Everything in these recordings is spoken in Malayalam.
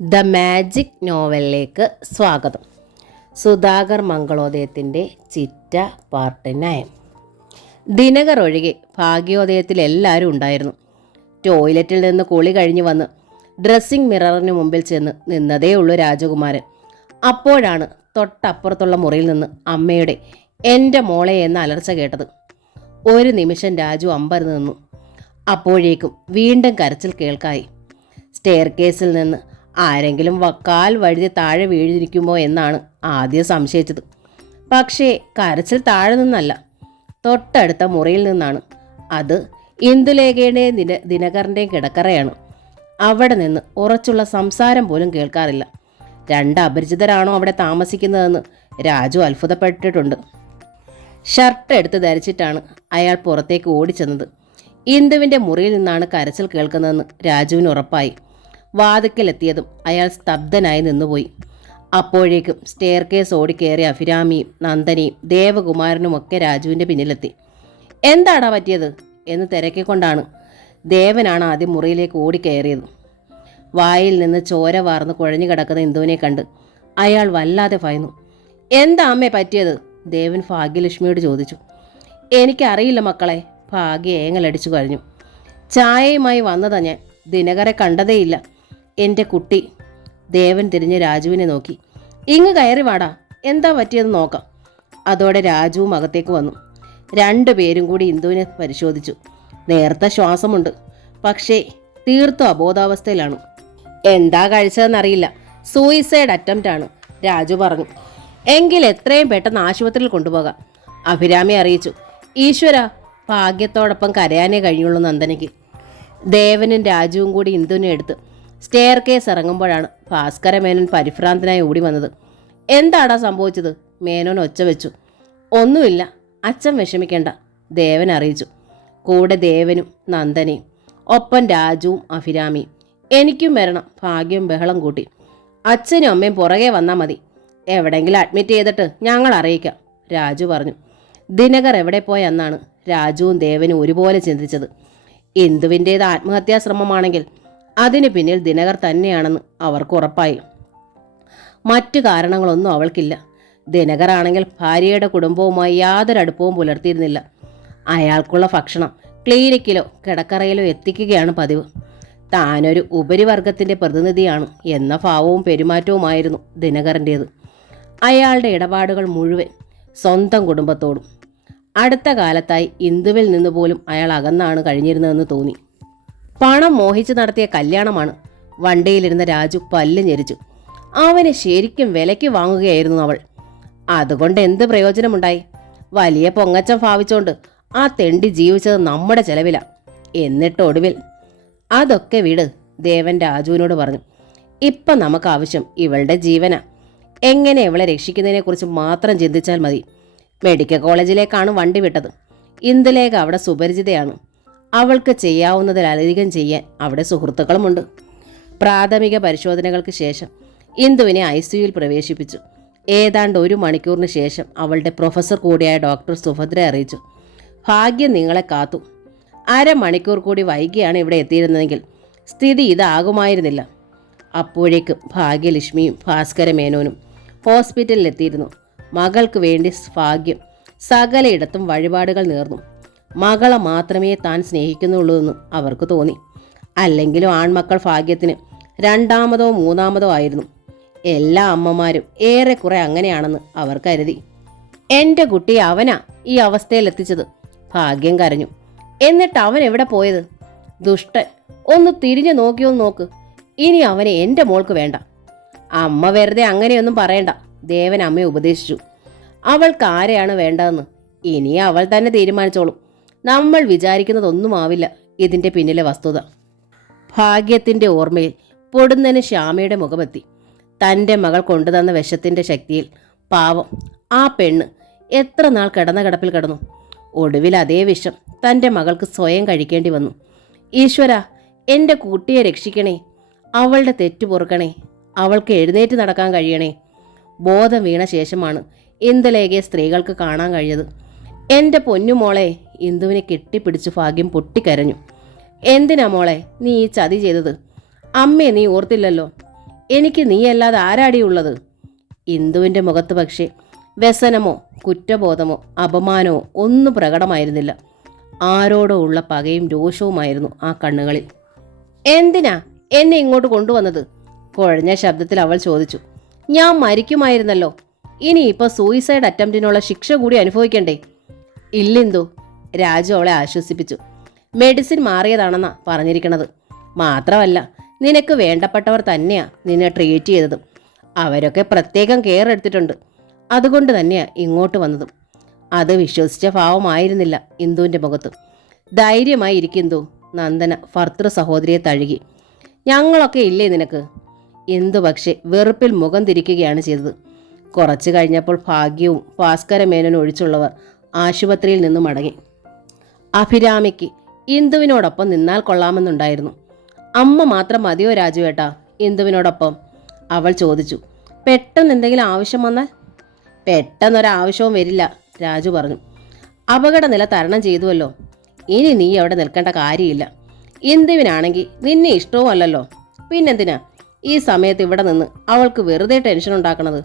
ദ മാജിക് നോവലിലേക്ക് സ്വാഗതം. സുധാകർ മംഗളോദയത്തിൻ്റെ ചിറ്റ പാർട്ട് 9. ദിനകർ ഒഴികെ ഭാഗ്യോദയത്തിൽ എല്ലാവരും ഉണ്ടായിരുന്നു. ടോയ്ലറ്റിൽ നിന്ന് കുളി കഴിഞ്ഞ് വന്ന് ഡ്രസ്സിംഗ് മിററിന് മുമ്പിൽ ചെന്ന് നിന്നതേ ഉള്ളൂ രാജകുമാരൻ. അപ്പോഴാണ് തൊട്ടപ്പുറത്തുള്ള മുറിയിൽ നിന്ന് അമ്മയുടെ എൻ്റെ മോളെ എന്ന അലർച്ച കേട്ടത്. ഒരു നിമിഷം രാജു അമ്പരന്ന് നിന്നു. അപ്പോഴേക്കും വീണ്ടും കരച്ചിൽ കേൾക്കായി. സ്റ്റെയർ കേസിൽ നിന്ന് ആരെങ്കിലും കാൽ വഴുതി താഴെ വീഴിരിക്കുമോ എന്നാണ് ആദ്യം സംശയിച്ചത്. പക്ഷേ കരച്ചിൽ താഴെ നിന്നല്ല, തൊട്ടടുത്ത മുറിയിൽ നിന്നാണ്. അത് ഇന്ദുലേഖയുടെയും ദിനകരൻ്റെയും കിടക്കറയാണ്. അവിടെ നിന്ന് ഉറച്ചുള്ള സംസാരം പോലും കേൾക്കാറില്ല. രണ്ട് അപരിചിതരാണോ അവിടെ താമസിക്കുന്നതെന്ന് രാജു അത്ഭുതപ്പെട്ടിട്ടുണ്ട്. ഷർട്ട് എടുത്ത് ധരിച്ചിട്ടാണ് അയാൾ പുറത്തേക്ക് ഓടിച്ചെന്നത്. ഇന്ദുവിൻ്റെ മുറിയിൽ നിന്നാണ് കരച്ചിൽ കേൾക്കുന്നതെന്ന് രാജുവിന് ഉറപ്പായി. വാതിക്കലെത്തിയതും അയാൾ സ്തബ്ധനായി നിന്നുപോയി. അപ്പോഴേക്കും സ്റ്റെയർ കേസ് ഓടിക്കേറിയ അഭിരാമിയും നന്ദനിയും ദേവകുമാരനുമൊക്കെ രാജുവിൻ്റെ പിന്നിലെത്തി. എന്താടാ പറ്റിയത് എന്ന് തിരക്കിക്കൊണ്ടാണ് ദേവനാണ് ആദ്യം മുറിയിലേക്ക് ഓടിക്കയറിയത്. വായിൽ നിന്ന് ചോര വാർന്ന് കുഴഞ്ഞു കിടക്കുന്ന ഇന്ദുവിനെ കണ്ട് അയാൾ വല്ലാതെ ഭയന്നു. എന്താ അമ്മേ പറ്റിയത്? ദേവൻ ഭാഗ്യലക്ഷ്മിയോട് ചോദിച്ചു. എനിക്കറിയില്ല മക്കളെ, ഭാഗ്യ ഏങ്ങലടിച്ചു കഴിഞ്ഞു. ചായയുമായി വന്നതാ ഞാൻ, ദിനകരെ കണ്ടതേയില്ല. എൻ്റെ കുട്ടി. ദേവൻ തിരിഞ്ഞ് രാജുവിനെ നോക്കി. ഇങ്ങ് കയറി വാടാ, എന്താ പറ്റിയെന്ന് നോക്കാം. അതോടെ രാജുവും അകത്തേക്ക് വന്നു. രണ്ടുപേരും കൂടി ഇന്ദുവിനെ പരിശോധിച്ചു. നേർത്ത ശ്വാസമുണ്ട്, പക്ഷേ തീർത്തും അബോധാവസ്ഥയിലാണ്. എന്താ കഴിച്ചതെന്നറിയില്ല, സൂയിസൈഡ് അറ്റംപ്റ്റ് ആണ്, രാജു പറഞ്ഞു. എങ്കിൽ എത്രയും പെട്ടെന്ന് ആശുപത്രിയിൽ കൊണ്ടുപോകാം, അഭിരാമി അറിയിച്ചു. ഈശ്വര, ഭാഗ്യത്തോടൊപ്പം കരയാനേ കഴിഞ്ഞുള്ളൂ നന്ദനയ്ക്ക്. ദേവനും രാജുവും കൂടി ഇന്ദുവിനെ എടുത്ത് സ്റ്റെയർ കേസ് ഇറങ്ങുമ്പോഴാണ് ഭാസ്കര മേനോൻ പരിഭ്രാന്തനായി ഓടി വന്നത്. എന്താടാ സംഭവിച്ചത്? മേനോൻ ഒച്ച വെച്ചു. ഒന്നുമില്ല, അച്ഛൻ വിഷമിക്കേണ്ട, ദേവൻ അറിയിച്ചു. കൂടെ ദേവനും നന്ദനയും ഒപ്പം രാജുവും അഭിരാമിയും. എനിക്കും വരണം, ഭാഗ്യം ബഹളം കൂട്ടി. അച്ഛനും അമ്മയും പുറകെ വന്നാൽ മതി, എവിടെയെങ്കിലും അഡ്മിറ്റ് ചെയ്തിട്ട് ഞങ്ങൾ അറിയിക്കാം, രാജു പറഞ്ഞു. ദിനകർ എവിടെ പോയെന്നാണ് രാജുവും ദേവനും ഒരുപോലെ ചിന്തിച്ചത്. ഇന്ദുവിൻ്റേത് ആത്മഹത്യാശ്രമമാണെങ്കിൽ അതിന് പിന്നിൽ ദിനകർ തന്നെയാണെന്ന് അവർക്ക് ഉറപ്പായി. മറ്റു കാരണങ്ങളൊന്നും അവൾക്കില്ല. ദിനകർ ആണെങ്കിൽ ഭാര്യയുടെ കുടുംബവുമായി യാതൊരു അടുപ്പവും പുലർത്തിയിരുന്നില്ല. അയാൾക്കുള്ള ഭക്ഷണം ക്ലിനിക്കിലോ കിടക്കറയിലോ എത്തിക്കുകയാണ് പതിവ്. താനൊരു ഉപരിവർഗത്തിൻ്റെ പ്രതിനിധിയാണ് എന്ന ഭാവവും പെരുമാറ്റവുമായിരുന്നു ദിനകറിൻ്റേത്. അയാളുടെ ഇടപാടുകൾ മുഴുവൻ സ്വന്തം കുടുംബത്തോടും. അടുത്ത കാലത്തായി ഇന്ദുവിൽ നിന്ന് പോലും അയാൾ അകന്നാണ് കഴിഞ്ഞിരുന്നതെന്ന് തോന്നി. പണം മോഹിച്ച് നടത്തിയ കല്യാണമാണ്. വണ്ടിയിലിരുന്ന രാജു പല്ല് ഞെരിച്ചു. അവനെ ശരിക്കും വിലയ്ക്ക് വാങ്ങുകയായിരുന്നു അവൾ. അതുകൊണ്ട് എന്ത് പ്രയോജനമുണ്ടായി? വലിയ പൊങ്ങച്ചം ഭാവിച്ചുകൊണ്ട് ആ തെണ്ടി ജീവിച്ചത് നമ്മുടെ ചെലവില. എന്നിട്ട് ഒടുവിൽ അതൊക്കെ വിട്, ദേവൻ രാജുവിനോട് പറഞ്ഞു. ഇപ്പം നമുക്ക് ആവശ്യം ഇവളുടെ ജീവനാ. എങ്ങനെ ഇവളെ രക്ഷിക്കുന്നതിനെക്കുറിച്ച് മാത്രം ചിന്തിച്ചാൽ മതി. മെഡിക്കൽ കോളേജിലേക്കാണ് വണ്ടി വിട്ടത്. ഇന്ദുലേഖ അവിടെ സുപരിചിതയാണ്. അവൾക്ക് ചെയ്യാവുന്നതിലധികം ചെയ്യാൻ അവിടെ സുഹൃത്തുക്കളുമുണ്ട്. പ്രാഥമിക പരിശോധനകൾക്ക് ശേഷം ഇന്ദുവിനെ ICUയിൽ പ്രവേശിപ്പിച്ചു. ഏതാണ്ട് 1 മണിക്കൂറിന് ശേഷം അവളുടെ പ്രൊഫസർ കൂടിയായ ഡോക്ടർ സുഭദ്ര അറിയിച്ചു. ഭാഗ്യം നിങ്ങളെ കാത്തു. അരമണിക്കൂർ കൂടി വൈകിയാണ് ഇവിടെ എത്തിയിരുന്നതെങ്കിൽ സ്ഥിതി ഇതാകുമായിരുന്നില്ല. അപ്പോഴേക്കും ഭാഗ്യലക്ഷ്മിയും ഭാസ്കര മേനോനും ഹോസ്പിറ്റലിലെത്തിയിരുന്നു. മകൾക്ക് വേണ്ടി ഭാഗ്യം സകലയിടത്തും വഴിപാടുകൾ നേർന്നു. മകളെ മാത്രമേ താൻ സ്നേഹിക്കുന്നുള്ളൂ എന്ന് അവർക്ക് തോന്നി. അല്ലെങ്കിലും ആൺമക്കൾ ഭാഗ്യത്തിന് 2ാമതോ 3ാമതോ ആയിരുന്നു. എല്ലാ അമ്മമാരും ഏറെക്കുറെ അങ്ങനെയാണെന്ന് അവർ കരുതി. എൻ്റെ കുട്ടി അവനാ ഈ അവസ്ഥയിലെത്തിച്ചത്, ഭാഗ്യം കരഞ്ഞു. എന്നിട്ട് അവൻ എവിടെ പോയത്? ദുഷ്ടൻ, ഒന്ന് തിരിഞ്ഞു നോക്കിയോന്ന് നോക്ക്. ഇനി അവനെ എൻ്റെ മോൾക്ക് വേണ്ട. അമ്മ വെറുതെ അങ്ങനെയൊന്നും പറയണ്ട, ദേവൻ അമ്മയെ ഉപദേശിച്ചു. അവൾക്ക് ആരെയാണ് വേണ്ടതെന്ന് ഇനി അവൾ തന്നെ തീരുമാനിച്ചോളും. നമ്മൾ വിചാരിക്കുന്നതൊന്നും ആവില്ല ഇതിൻ്റെ പിന്നിലെ വസ്തുത. ഭാഗ്യത്തിൻ്റെ ഓർമ്മയിൽ പൊടുന്നതിന് ശ്യാമയുടെ മുഖമെത്തി. തൻ്റെ മകൾ കൊണ്ടുതന്ന വിഷത്തിൻ്റെ ശക്തിയിൽ പാവം ആ പെണ്ണ് എത്ര നാൾ കിടന്ന കിടപ്പിൽ കിടന്നു. ഒടുവിൽ അതേ വിഷം തൻ്റെ മകൾക്ക് സ്വയം കഴിക്കേണ്ടി വന്നു. ഈശ്വര, എൻ്റെ കുട്ടിയെ രക്ഷിക്കണേ, അവളുടെ തെറ്റു പൊറുക്കണേ, അവൾക്ക് എഴുന്നേറ്റ് നടക്കാൻ കഴിയണേ. ബോധം വീണ ശേഷമാണ് ഇന്ദുലേഖയെ സ്ത്രീകൾക്ക് കാണാൻ കഴിഞ്ഞത്. എൻ്റെ പൊന്നുമോളെ, ഇന്ദുവിനെ കെട്ടിപ്പിടിച്ച് ഭാഗ്യം പൊട്ടിക്കരഞ്ഞു. എന്തിനാ മോളെ നീ ഈ ചതി ചെയ്തത്? അമ്മയെ നീ ഓർത്തില്ലല്ലോ. എനിക്ക് നീയല്ലാതെ ആരാടിയുള്ളത്? ഇന്ദുവിൻ്റെ മുഖത്ത് പക്ഷേ വ്യസനമോ കുറ്റബോധമോ അപമാനമോ ഒന്നും പ്രകടമായിരുന്നില്ല. ആരോടോ ഉള്ള പകയും രോഷവുമായിരുന്നു ആ കണ്ണുകളിൽ. എന്തിനാ എന്നെ ഇങ്ങോട്ട് കൊണ്ടുവന്നത്? കുഴഞ്ഞ ശബ്ദത്തിൽ അവൾ ചോദിച്ചു. ഞാൻ മരിക്കുമായിരുന്നല്ലോ. ഇനിയിപ്പോൾ സൂയിസൈഡ് അറ്റംപ്റ്റിനുള്ള ശിക്ഷ കൂടി അനുഭവിക്കണ്ടേ? ഇല്ലെന്തോ, രാജു അവളെ ആശ്വസിപ്പിച്ചു. മെഡിസിൻ മാറിയതാണെന്നാ പറഞ്ഞിരിക്കണത്. മാത്രമല്ല, നിനക്ക് വേണ്ടപ്പെട്ടവർ തന്നെയാ നിന്നെ ട്രീറ്റ് ചെയ്തതും. അവരൊക്കെ പ്രത്യേകം കെയർ എടുത്തിട്ടുണ്ട്. അതുകൊണ്ട് തന്നെയാ ഇങ്ങോട്ട് വന്നതും. അത് വിശ്വസിച്ച ഭാവമായിരുന്നില്ല ഇന്ദുവിൻ്റെ മുഖത്ത്. ധൈര്യമായി ഇരിക്കുന്നു. നന്ദന ഭർത്തൃ സഹോദരിയെ തഴുകി. ഞങ്ങളൊക്കെ ഇല്ലേ നിനക്ക്? ഇന്ദു പക്ഷേ വെറുപ്പിൽ മുഖം തിരിക്കുകയാണ് ചെയ്തത്. കുറച്ചു കഴിഞ്ഞപ്പോൾ ഭാഗ്യവും ഭാസ്കരമേനോനും ഒഴിച്ചുള്ളവർ ആശുപത്രിയിൽ നിന്നും മടങ്ങി. അഭിരാമിക്ക് ഇന്ദുവിനോടൊപ്പം നിന്നാൽ കൊള്ളാമെന്നുണ്ടായിരുന്നു. അമ്മ മാത്രം മതിയോ രാജുവേട്ടാ ഇന്ദുവിനോടൊപ്പം? അവൾ ചോദിച്ചു. പെട്ടെന്ന് എന്തെങ്കിലും ആവശ്യം വന്നാൽ? പെട്ടെന്നൊരാവശ്യവും വരില്ല, രാജു പറഞ്ഞു. അപകടനില തരണം ചെയ്തുവല്ലോ. ഇനി നീ അവിടെ നിൽക്കേണ്ട കാര്യമില്ല. ഇന്ദുവിനാണെങ്കിൽ നിന്നെ ഇഷ്ടവും അല്ലല്ലോ. പിന്നെന്തിനാ ഈ സമയത്ത് ഇവിടെ നിന്ന് അവൾക്ക് വെറുതെ ടെൻഷൻ ഉണ്ടാക്കണത്?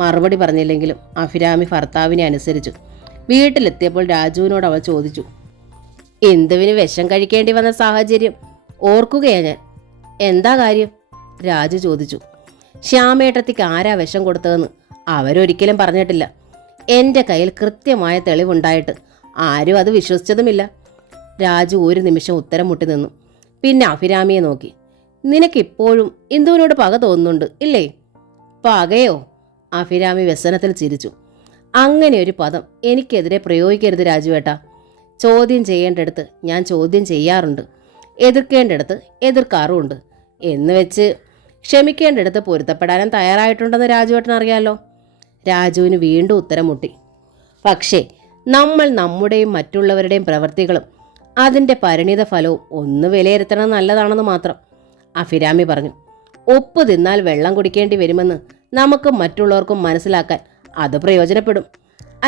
മറുപടി പറഞ്ഞില്ലെങ്കിലും അഭിരാമി ഭർത്താവിനെ അനുസരിച്ചു. വീട്ടിലെത്തിയപ്പോൾ രാജുവിനോട് അവൾ ചോദിച്ചു. ഇന്ദുവിന് വിഷം കഴിക്കേണ്ടി വന്ന സാഹചര്യം ഓർക്കുകയാ ഞാൻ. എന്താ കാര്യം? രാജു ചോദിച്ചു. ശ്യാമേട്ടത്തിക്ക് ആരാ വിഷം കൊടുത്തതെന്ന് അവരൊരിക്കലും പറഞ്ഞിട്ടില്ല. എൻ്റെ കയ്യിൽ കൃത്യമായ തെളിവുണ്ടായിട്ട് ആരും അത് വിശ്വസിച്ചതുമില്ല. രാജു ഒരു നിമിഷം ഉത്തരം മുട്ടി നിന്നു. പിന്നെ അഭിരാമിയെ നോക്കി. നിനക്കിപ്പോഴും ഇന്ദുവിനോട് പക തോന്നുന്നുണ്ട് ഇല്ലേ? പകയോ? അഭിരാമി വ്യസനത്തിൽ ചിരിച്ചു. അങ്ങനെ ഒരു പദം എനിക്കെതിരെ പ്രയോഗിക്കരുത് രാജുവേട്ടാ. ചോദ്യം ചെയ്യേണ്ടടുത്ത് ഞാൻ ചോദ്യം ചെയ്യാറുണ്ട്, എതിർക്കേണ്ടടുത്ത് എതിർക്കാറുമുണ്ട്. എന്ന് വെച്ച് ക്ഷമിക്കേണ്ടടുത്ത് പൊരുത്തപ്പെടാനും തയ്യാറായിട്ടുണ്ടെന്ന് രാജുവേട്ടൻ അറിയാലോ. രാജുവിന് വീണ്ടും ഉത്തരം മുട്ടി. പക്ഷേ നമ്മൾ നമ്മുടെയും മറ്റുള്ളവരുടെയും പ്രവൃത്തികളും അതിൻ്റെ പരിണിത ഫലവും ഒന്ന് വിലയിരുത്തണം നല്ലതാണെന്ന് മാത്രം, അഭിരാമി പറഞ്ഞു. ഉപ്പ് തിന്നാൽ വെള്ളം കുടിക്കേണ്ടി വരുമെന്ന് നമുക്ക് മറ്റുള്ളവർക്കും മനസ്സിലാക്കാൻ അത് പ്രയോജനപ്പെടും.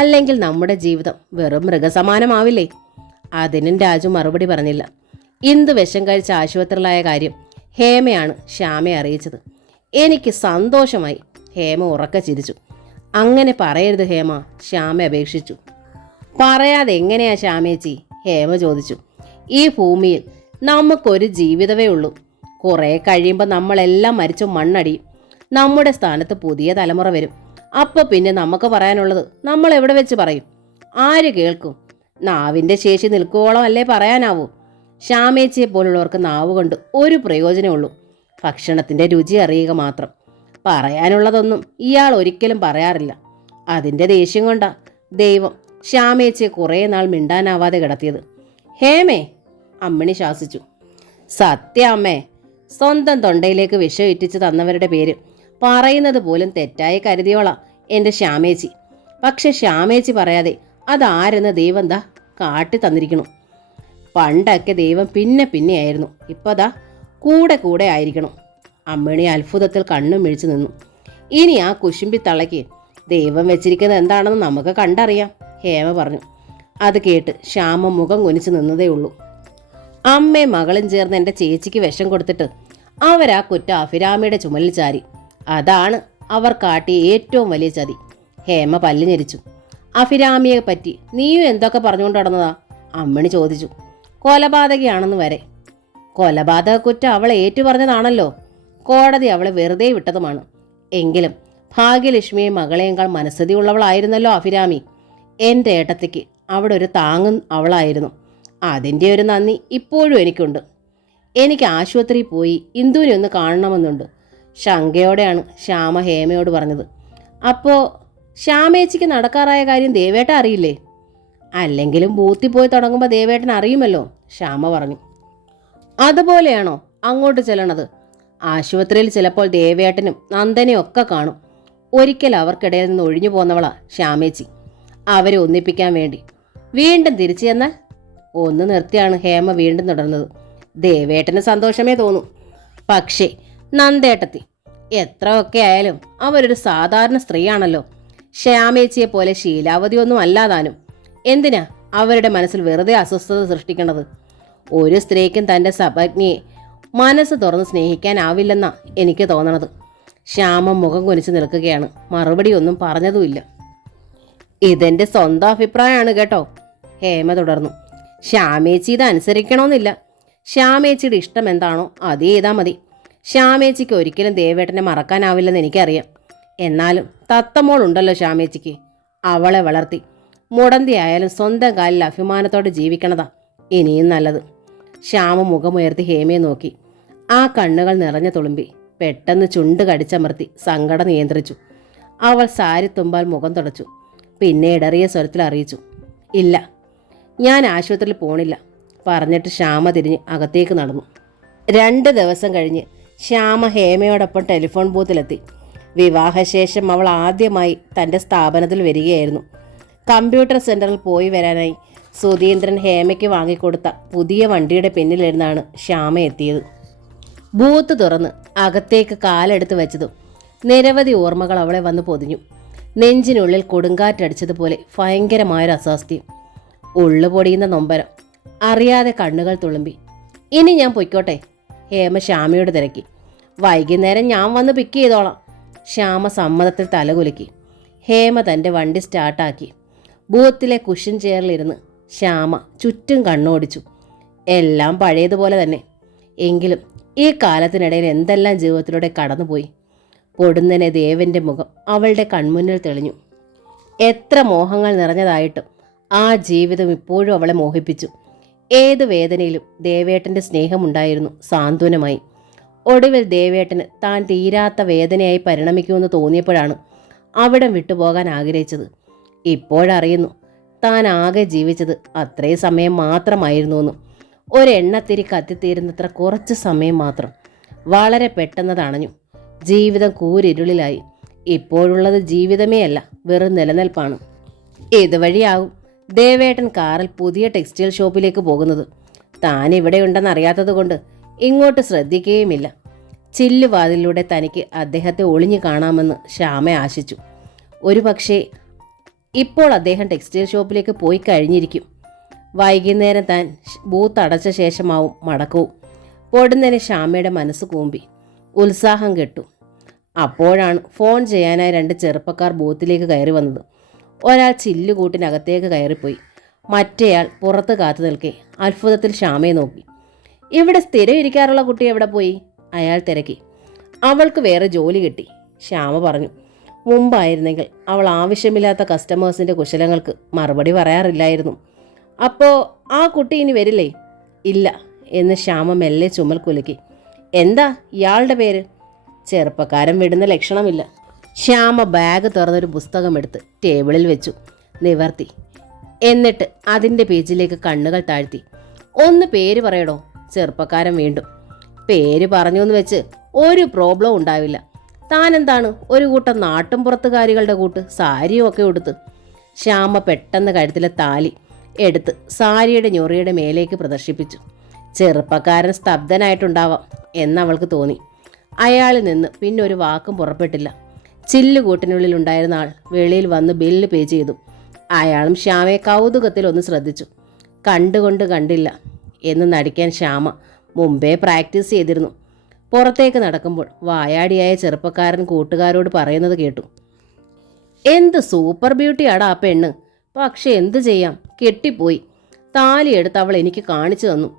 അല്ലെങ്കിൽ നമ്മുടെ ജീവിതം വെറും മൃഗസമാനമാവില്ലേ? അതിനും രാജു മറുപടി പറഞ്ഞില്ല. ഇന്ദു വിഷം കഴിച്ച ആശുപത്രിയിലായ കാര്യം ഹേമയാണ് ശ്യാമയെ അറിയിച്ചത്. എനിക്ക് സന്തോഷമായി, ഹേമ ഉറക്കെ ചിരിച്ചു. അങ്ങനെ പറയരുത് ഹേമ, ശ്യാമ അപേക്ഷിച്ചു. പറയാതെ എങ്ങനെയാ ശ്യാമേച്ചി? ഹേമ ചോദിച്ചു. ഈ ഭൂമിയിൽ നമുക്കൊരു ജീവിതമേ ഉള്ളൂ. കുറേ കഴിയുമ്പോൾ നമ്മളെല്ലാം മരിച്ചു മണ്ണടിയും. നമ്മുടെ സ്ഥാനത്ത് പുതിയ തലമുറ വരും. അപ്പോൾ പിന്നെ നമുക്ക് പറയാനുള്ളത് നമ്മൾ എവിടെ വെച്ച് പറയും? ആര് കേൾക്കും? നാവിൻ്റെ ശേഷി നിൽക്കുവോളം അല്ലേ പറയാനാവൂ. ശ്യാമേച്ചിയെ പോലുള്ളവർക്ക് നാവ് കൊണ്ട് ഒരു പ്രയോജനമുള്ളൂ, ഭക്ഷണത്തിൻ്റെ രുചി അറിയുക മാത്രം. പറയാനുള്ളതൊന്നും ഇയാൾ ഒരിക്കലും പറയാറില്ല. അതിൻ്റെ ദേഷ്യം കൊണ്ടാ ദൈവം ശ്യാമേച്ചിയെ കുറേ നാൾ മിണ്ടാനാവാതെ കിടത്തിയത്. ഹേമേ, അമ്മിണി ശാസിച്ചു. സത്യ അമ്മേ, സ്വന്തം തൊണ്ടയിലേക്ക് വിഷം ഇറ്റിച്ച് തന്നവരുടെ പേര് പറയുന്നത് പോലും തെറ്റായി കരുതിയോളാ എൻ്റെ ശ്യാമേച്ചി. പക്ഷെ ശ്യാമേച്ചി പറയാതെ അതാരെന്ന് ദൈവം ദാ കാട്ടി തന്നിരിക്കണു. പണ്ടൊക്കെ ദൈവം പിന്നെയായിരുന്നു, ഇപ്പതാ കൂടെ കൂടെ ആയിരിക്കണം. അമ്മിണി അത്ഭുതത്തിൽ കണ്ണും മിഴിച്ചു നിന്നു. ഇനി ആ കുശുമ്പി തള്ളയ്ക്ക് ദൈവം വെച്ചിരിക്കുന്നത് എന്താണെന്ന് നമുക്ക് കണ്ടറിയാം, ഹേമ പറഞ്ഞു. അത് കേട്ട് ശ്യാമ മുഖം കുനിച്ച് നിന്നതേ ഉള്ളൂ. അമ്മയും മകളും ചേർന്ന് എൻ്റെ ചേച്ചിക്ക് വിഷം കൊടുത്തിട്ട് അവരാ കുറ്റം അഭിരാമിയുടെ ചുമലിൽ ചാരി. അതാണ് അവർ കാട്ടിയ ഏറ്റവും വലിയ ചതി. ഹേമ പല്ല് ഞെരിച്ചു. അഭിരാമിയെ പറ്റി നീയും എന്തൊക്കെ പറഞ്ഞുകൊണ്ട് നടന്നതാ? അമ്മിണി ചോദിച്ചു. കൊലപാതകയാണെന്ന് വരെ. കൊലപാതക കുറ്റം അവളെ ഏറ്റുപറഞ്ഞതാണല്ലോ. കോടതി അവളെ വെറുതെ വിട്ടതുമാണ്. എങ്കിലും ഭാഗ്യലക്ഷ്മിയെ മകളേക്കാൾ മനസ്സതിയുള്ളവളായിരുന്നല്ലോ അഭിരാമി. എൻ്റെ ഏട്ടത്തിക്ക് അവിടെ ഒരു താങ്ങും അവളായിരുന്നു. അതിൻ്റെ ഒരു നന്ദി ഇപ്പോഴും എനിക്കുണ്ട്. എനിക്ക് ആശുപത്രിയിൽ പോയി ഇന്ദുവിനെ ഒന്ന് കാണണമെന്നുണ്ട്, ശങ്കയോടെയാണ് ശ്യാമ ഹേമയോട് പറഞ്ഞത്. അപ്പോൾ ശ്യാമേച്ചിക്ക് നടക്കാറായ കാര്യം ദേവേട്ട അറിയില്ലേ? അല്ലെങ്കിലും ബൂത്തിൽ പോയി തുടങ്ങുമ്പോൾ ദേവേട്ടൻ അറിയുമല്ലോ, ശ്യാമ പറഞ്ഞു. അതുപോലെയാണോ അങ്ങോട്ട് ചെല്ലണത്? ആശുപത്രിയിൽ ചിലപ്പോൾ ദേവേട്ടനും നന്ദനയും ഒക്കെ കാണും. ഒരിക്കൽ അവർക്കിടയിൽ നിന്ന് ഒഴിഞ്ഞു പോന്നവളാ ശ്യാമേച്ചി. അവരെ ഒന്നിപ്പിക്കാൻ വേണ്ടി. വീണ്ടും തിരിച്ചു ചെന്നാൽ? ഒന്ന് നിർത്തിയാണ് ഹേമ വീണ്ടും തുടർന്നത്. ദേവേട്ടന് സന്തോഷമേ തോന്നും. പക്ഷേ നന്ദേട്ടത്തി എത്രയൊക്കെ ആയാലും അവരൊരു സാധാരണ സ്ത്രീയാണല്ലോ. ശ്യാമേച്ചിയെ പോലെ ശീലാവതിയൊന്നും അല്ലാതാനും. എന്തിനാ അവരുടെ മനസ്സിൽ വെറുതെ അസ്വസ്ഥത സൃഷ്ടിക്കണത്? ഒരു സ്ത്രീക്കും തൻ്റെ സപത്നിയെ മനസ്സ് തുറന്ന് സ്നേഹിക്കാനാവില്ലെന്നാ എനിക്ക് തോന്നണത്. ശ്യാമ മുഖം കുനിച്ച് നിൽക്കുകയാണ്. മറുപടി ഒന്നും പറഞ്ഞതുമില്ല. ഇതെന്റെ സ്വന്തം അഭിപ്രായമാണ് കേട്ടോ, ഹേമ തുടർന്നു. ശ്യാമേച്ചി ഇത് അനുസരിക്കണമെന്നില്ല. ശ്യാമേച്ചിയുടെ ഇഷ്ടം എന്താണോ അത് ചെയ്താൽ മതി. ശ്യാമേച്ചിക്ക് ഒരിക്കലും ദേവേട്ടനെ മറക്കാനാവില്ലെന്ന് എനിക്കറിയാം. എന്നാലും തത്തമോളുണ്ടല്ലോ ശ്യാമേച്ചിക്ക്. അവളെ വളർത്തി മുടന്തിയായാലും സ്വന്തം കാലിൽ അഭിമാനത്തോടെ ജീവിക്കണതാ ഇനിയും നല്ലത്. ശ്യാമ മുഖമുയർത്തി ഹേമയെ നോക്കി. ആ കണ്ണുകൾ നിറഞ്ഞ തുളുമ്പി. പെട്ടെന്ന് ചുണ്ട് കടിച്ചമർത്തി സങ്കടം നിയന്ത്രിച്ചു. അവൾ സാരി തുമ്പാൽ മുഖം തുടച്ചു. പിന്നെ ഇടറിയ സ്വരത്തിൽ അറിയിച്ചു, ഇല്ല, ഞാൻ ആശുപത്രിയിൽ പോണില്ല. പറഞ്ഞിട്ട് ശ്യാമ തിരിഞ്ഞ് അകത്തേക്ക് നടന്നു. 2 ദിവസം കഴിഞ്ഞ് ശ്യാമ ഹേമയോടൊപ്പം ടെലിഫോൺ ബൂത്തിലെത്തി. വിവാഹശേഷം അവൾ ആദ്യമായി തൻ്റെ സ്ഥാപനത്തിൽ വരികയായിരുന്നു. കമ്പ്യൂട്ടർ സെൻ്ററിൽ പോയി വരാനായി സുധീന്ദ്രൻ ഹേമയ്ക്ക് വാങ്ങിക്കൊടുത്ത പുതിയ വണ്ടിയുടെ പിന്നിലിരുന്നാണ് ശ്യാമ എത്തിയത്. ബൂത്ത് തുറന്ന് അകത്തേക്ക് കാലെടുത്ത് വെച്ചതും നിരവധി ഓർമ്മകൾ അവളെ വന്ന് പൊതിഞ്ഞു. നെഞ്ചിനുള്ളിൽ കൊടുങ്കാറ്റടിച്ചതുപോലെ ഭയങ്കരമായൊരു അസ്വാസ്ഥ്യം, ഉള്ളു പൊടിയുന്ന നൊമ്പരം. അറിയാതെ കണ്ണുകൾ തുളുമ്പി. ഇനി ഞാൻ പൊയ്ക്കോട്ടെ, ഹേമ ശ്യാമയോട് തിരക്കി. വൈകുന്നേരം ഞാൻ വന്ന് പിക്ക് ചെയ്തോളാം. ശ്യാമ സമ്മതത്തിൽ തലകുലുക്കി. ഹേമ തൻ്റെ വണ്ടി സ്റ്റാർട്ടാക്കി. ബൂത്തിലെ കുഷൻ ചെയറിലിരുന്ന് ശ്യാമ ചുറ്റും കണ്ണോടിച്ചു. എല്ലാം പഴയതുപോലെ തന്നെ. എങ്കിലും ഈ കാലത്തിനിടയിൽ എന്തെല്ലാം ജീവിതത്തിലൂടെ കടന്നുപോയി. പൊടുന്നനെ ദേവൻ്റെ മുഖം അവളുടെ കൺമുന്നിൽ തെളിഞ്ഞു. എത്ര മോഹങ്ങൾ നിറഞ്ഞതായിട്ടും ആ ജീവിതം ഇപ്പോഴും അവളെ മോഹിപ്പിച്ചു. ഏത് വേദനയിലും ദേവേട്ടൻ്റെ സ്നേഹമുണ്ടായിരുന്നു സാന്ത്വനമായി. ഒടുവിൽ ദേവേട്ടന് താൻ തീരാത്ത വേദനയായി പരിണമിക്കുമെന്ന് തോന്നിയപ്പോഴാണ് അവിടം വിട്ടുപോകാൻ ആഗ്രഹിച്ചത്. ഇപ്പോഴറിയുന്നു താൻ ആകെ ജീവിച്ചത് അത്രയും സമയം മാത്രമായിരുന്നുവെന്ന്. ഒരെണ്ണത്തിരി കത്തിത്തീരുന്നത്ര കുറച്ച് സമയം മാത്രം. വളരെ പെട്ടെന്ന് തണഞ്ഞു. ജീവിതം കൂരിരുളിലായി. ഇപ്പോഴുള്ളത് ജീവിതമേ അല്ല, വെറും നിലനിൽപ്പാണ്. ഇതുവഴിയാകും ദേവേട്ടൻ കാറിൽ പുതിയ ടെക്സ്റ്റൈൽ ഷോപ്പിലേക്ക് പോകുന്നത്. താൻ ഇവിടെയുണ്ടെന്ന് അറിയാത്തത് കൊണ്ട് ഇങ്ങോട്ട് ശ്രദ്ധിക്കുകയുമില്ല. ചില്ലുവാതിലൂടെ തനിക്ക് അദ്ദേഹത്തെ ഒളിഞ്ഞു കാണാമെന്ന് ശ്യാമ ആശിച്ചു. ഒരുപക്ഷേ ഇപ്പോൾ അദ്ദേഹം ടെക്സ്റ്റൈൽ ഷോപ്പിലേക്ക് പോയി കഴിഞ്ഞിരിക്കും. വൈകുന്നേരം താൻ ബൂത്ത് അടച്ച ശേഷമാവും മടക്കവും. പൊടുന്നതിന് ശ്യാമയുടെ മനസ്സ് കൂമ്പി. ഉത്സാഹം കെട്ടു. അപ്പോഴാണ് ഫോൺ ചെയ്യാനായി 2 ചെറുപ്പക്കാർ ബൂത്തിലേക്ക് കയറി വന്നത്. ഒരാൾ ചില്ലുകൂട്ടിനകത്തേക്ക് കയറിപ്പോയി. മറ്റേയാൾ പുറത്ത് കാത്തു നിൽക്കെ അത്ഭുതത്തിൽ ശ്യാമയെ നോക്കി. ഇവിടെ സ്ഥിരം ഇരിക്കാറുള്ള കുട്ടി എവിടെ പോയി? അയാൾ തിരക്കി. അവൾക്ക് വേറെ ജോലി കിട്ടി, ശ്യാമ പറഞ്ഞു. മുമ്പായിരുന്നെങ്കിൽ അവൾ ആവശ്യമില്ലാത്ത കസ്റ്റമേഴ്സിൻ്റെ കുശലങ്ങൾക്ക് മറുപടി പറയാറില്ലായിരുന്നു. അപ്പോൾ ആ കുട്ടി ഇനി വരില്ലേ? ഇല്ല എന്ന് ശ്യാമ മെല്ലെ ചുമൽ കുലുക്കി. എന്താ ഇയാളുടെ പേര്? ചെറുപ്പക്കാരൻ വിടുന്ന ലക്ഷണമില്ല. ശ്യാമ ബാഗ് തുറന്നൊരു പുസ്തകമെടുത്ത് ടേബിളിൽ വെച്ചു. നിവർത്തി. എന്നിട്ട് അതിൻ്റെ പേജിലേക്ക് കണ്ണുകൾ താഴ്ത്തി. ഒന്ന് പേര് പറയടോ. ചെറുപ്പക്കാരൻ വീണ്ടും. പേര് പറഞ്ഞു എന്ന് വെച്ച് ഒരു പ്രോബ്ലം ഉണ്ടാവില്ല. താനെന്താണ് ഒരു കൂട്ടം നാട്ടുംപുറത്തുകാരികളുടെ കൂട്ട് സാരിയും ഒക്കെ ഉടുത്ത്? ശ്യാമ പെട്ടെന്ന് കഴുത്തിലെ താലി എടുത്ത് സാരിയുടെ ഞൊറിയുടെ മേലേക്ക് പ്രദർശിപ്പിച്ചു. ചെറുപ്പക്കാരൻ സ്തബ്ധനായിട്ടുണ്ടാവാം എന്നവൾക്ക് തോന്നി. അയാളിൽ നിന്ന് പിന്നെ ഒരു വാക്കും പുറപ്പെട്ടില്ല. ചില്ലുകൂട്ടിനുള്ളിൽ ഉണ്ടായിരുന്ന ആൾ വെളിയിൽ വന്ന് ബില്ല് പേ ചെയ്തു. അയാളും ശ്യാമയെ കൗതുകത്തിൽ ഒന്ന് ശ്രദ്ധിച്ചു. കണ്ടുകൊണ്ട് കണ്ടില്ല എന്ന് നടിക്കാൻ ശ്യാമ മുമ്പേ പ്രാക്ടീസ് ചെയ്തിരുന്നു. പുറത്തേക്ക് നടക്കുമ്പോൾ വായാടിയായ ചെറുപ്പക്കാരൻ കൂട്ടുകാരോട് പറയുന്നത് കേട്ടു. എന്ത് സൂപ്പർ ബ്യൂട്ടിയാടാ ആ പെണ്ണ്. പക്ഷെ എന്തു ചെയ്യാം, കെട്ടിപ്പോയി. താലി എടുത്ത് അവൾ എനിക്ക് കാണിച്ചു തന്നു.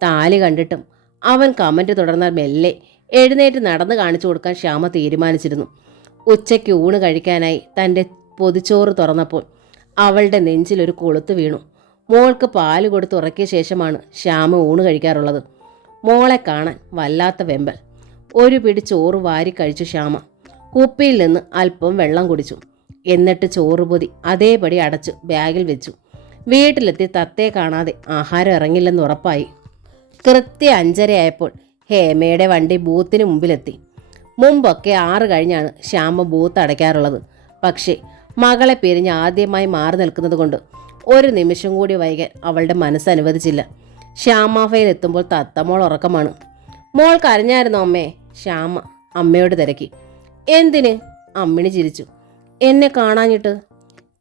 താലി കണ്ടിട്ടും അവൻ കമൻറ്റ് തുടർന്നാൽ മെല്ലെ എഴുന്നേറ്റ് നടന്ന് കാണിച്ചു കൊടുക്കാൻ ശ്യാമ തീരുമാനിച്ചിരുന്നു. ഉച്ചയ്ക്ക് ഊണ് കഴിക്കാനായി തൻ്റെ പൊതിച്ചോറ് തുറന്നപ്പോൾ അവളുടെ നെഞ്ചിലൊരു കൊളുത്ത് വീണു. മോൾക്ക് പാല് കൊടുത്ത് ഉറക്കിയ ശേഷമാണ് ശ്യാമ ഊണ് കഴിക്കാറുള്ളത്. മോളെ കാണാൻ വല്ലാത്ത വെമ്പൽ. ഒരു പിടി ചോറ് വാരി കഴിച്ചു ശ്യാമ. കുപ്പിയിൽ നിന്ന് അല്പം വെള്ളം കുടിച്ചു. എന്നിട്ട് ചോറുപൊതി അതേപടി അടച്ചു ബാഗിൽ വെച്ചു. വീട്ടിലെത്തി തത്തയെ കാണാതെ ആഹാരം ഇറങ്ങില്ലെന്ന് ഉറപ്പായി. കൃത്യം 5:30 ആയപ്പോൾ ഹേമയുടെ വണ്ടി ബൂത്തിന് മുമ്പിലെത്തി. മുമ്പൊക്കെ 6 കഴിഞ്ഞാണ് ശ്യാമ ബൂത്ത് അടയ്ക്കാറുള്ളത്. പക്ഷേ മകളെ പിരിഞ്ഞ് ആദ്യമായി മാറി നിൽക്കുന്നത് കൊണ്ട് ഒരു നിമിഷം കൂടി വൈകാൻ അവളുടെ മനസ്സ് അനുവദിച്ചില്ല. ശ്യാമാഫയിൽ എത്തുമ്പോൾ തത്തമോൾ ഉറക്കമാണ്. മോൾ കരഞ്ഞായിരുന്നോ അമ്മേ? ശ്യാമ അമ്മയോട് തിരക്കി. എന്തിന്? അമ്മിണി ചിരിച്ചു. എന്നെ കാണാഞ്ഞിട്ട്.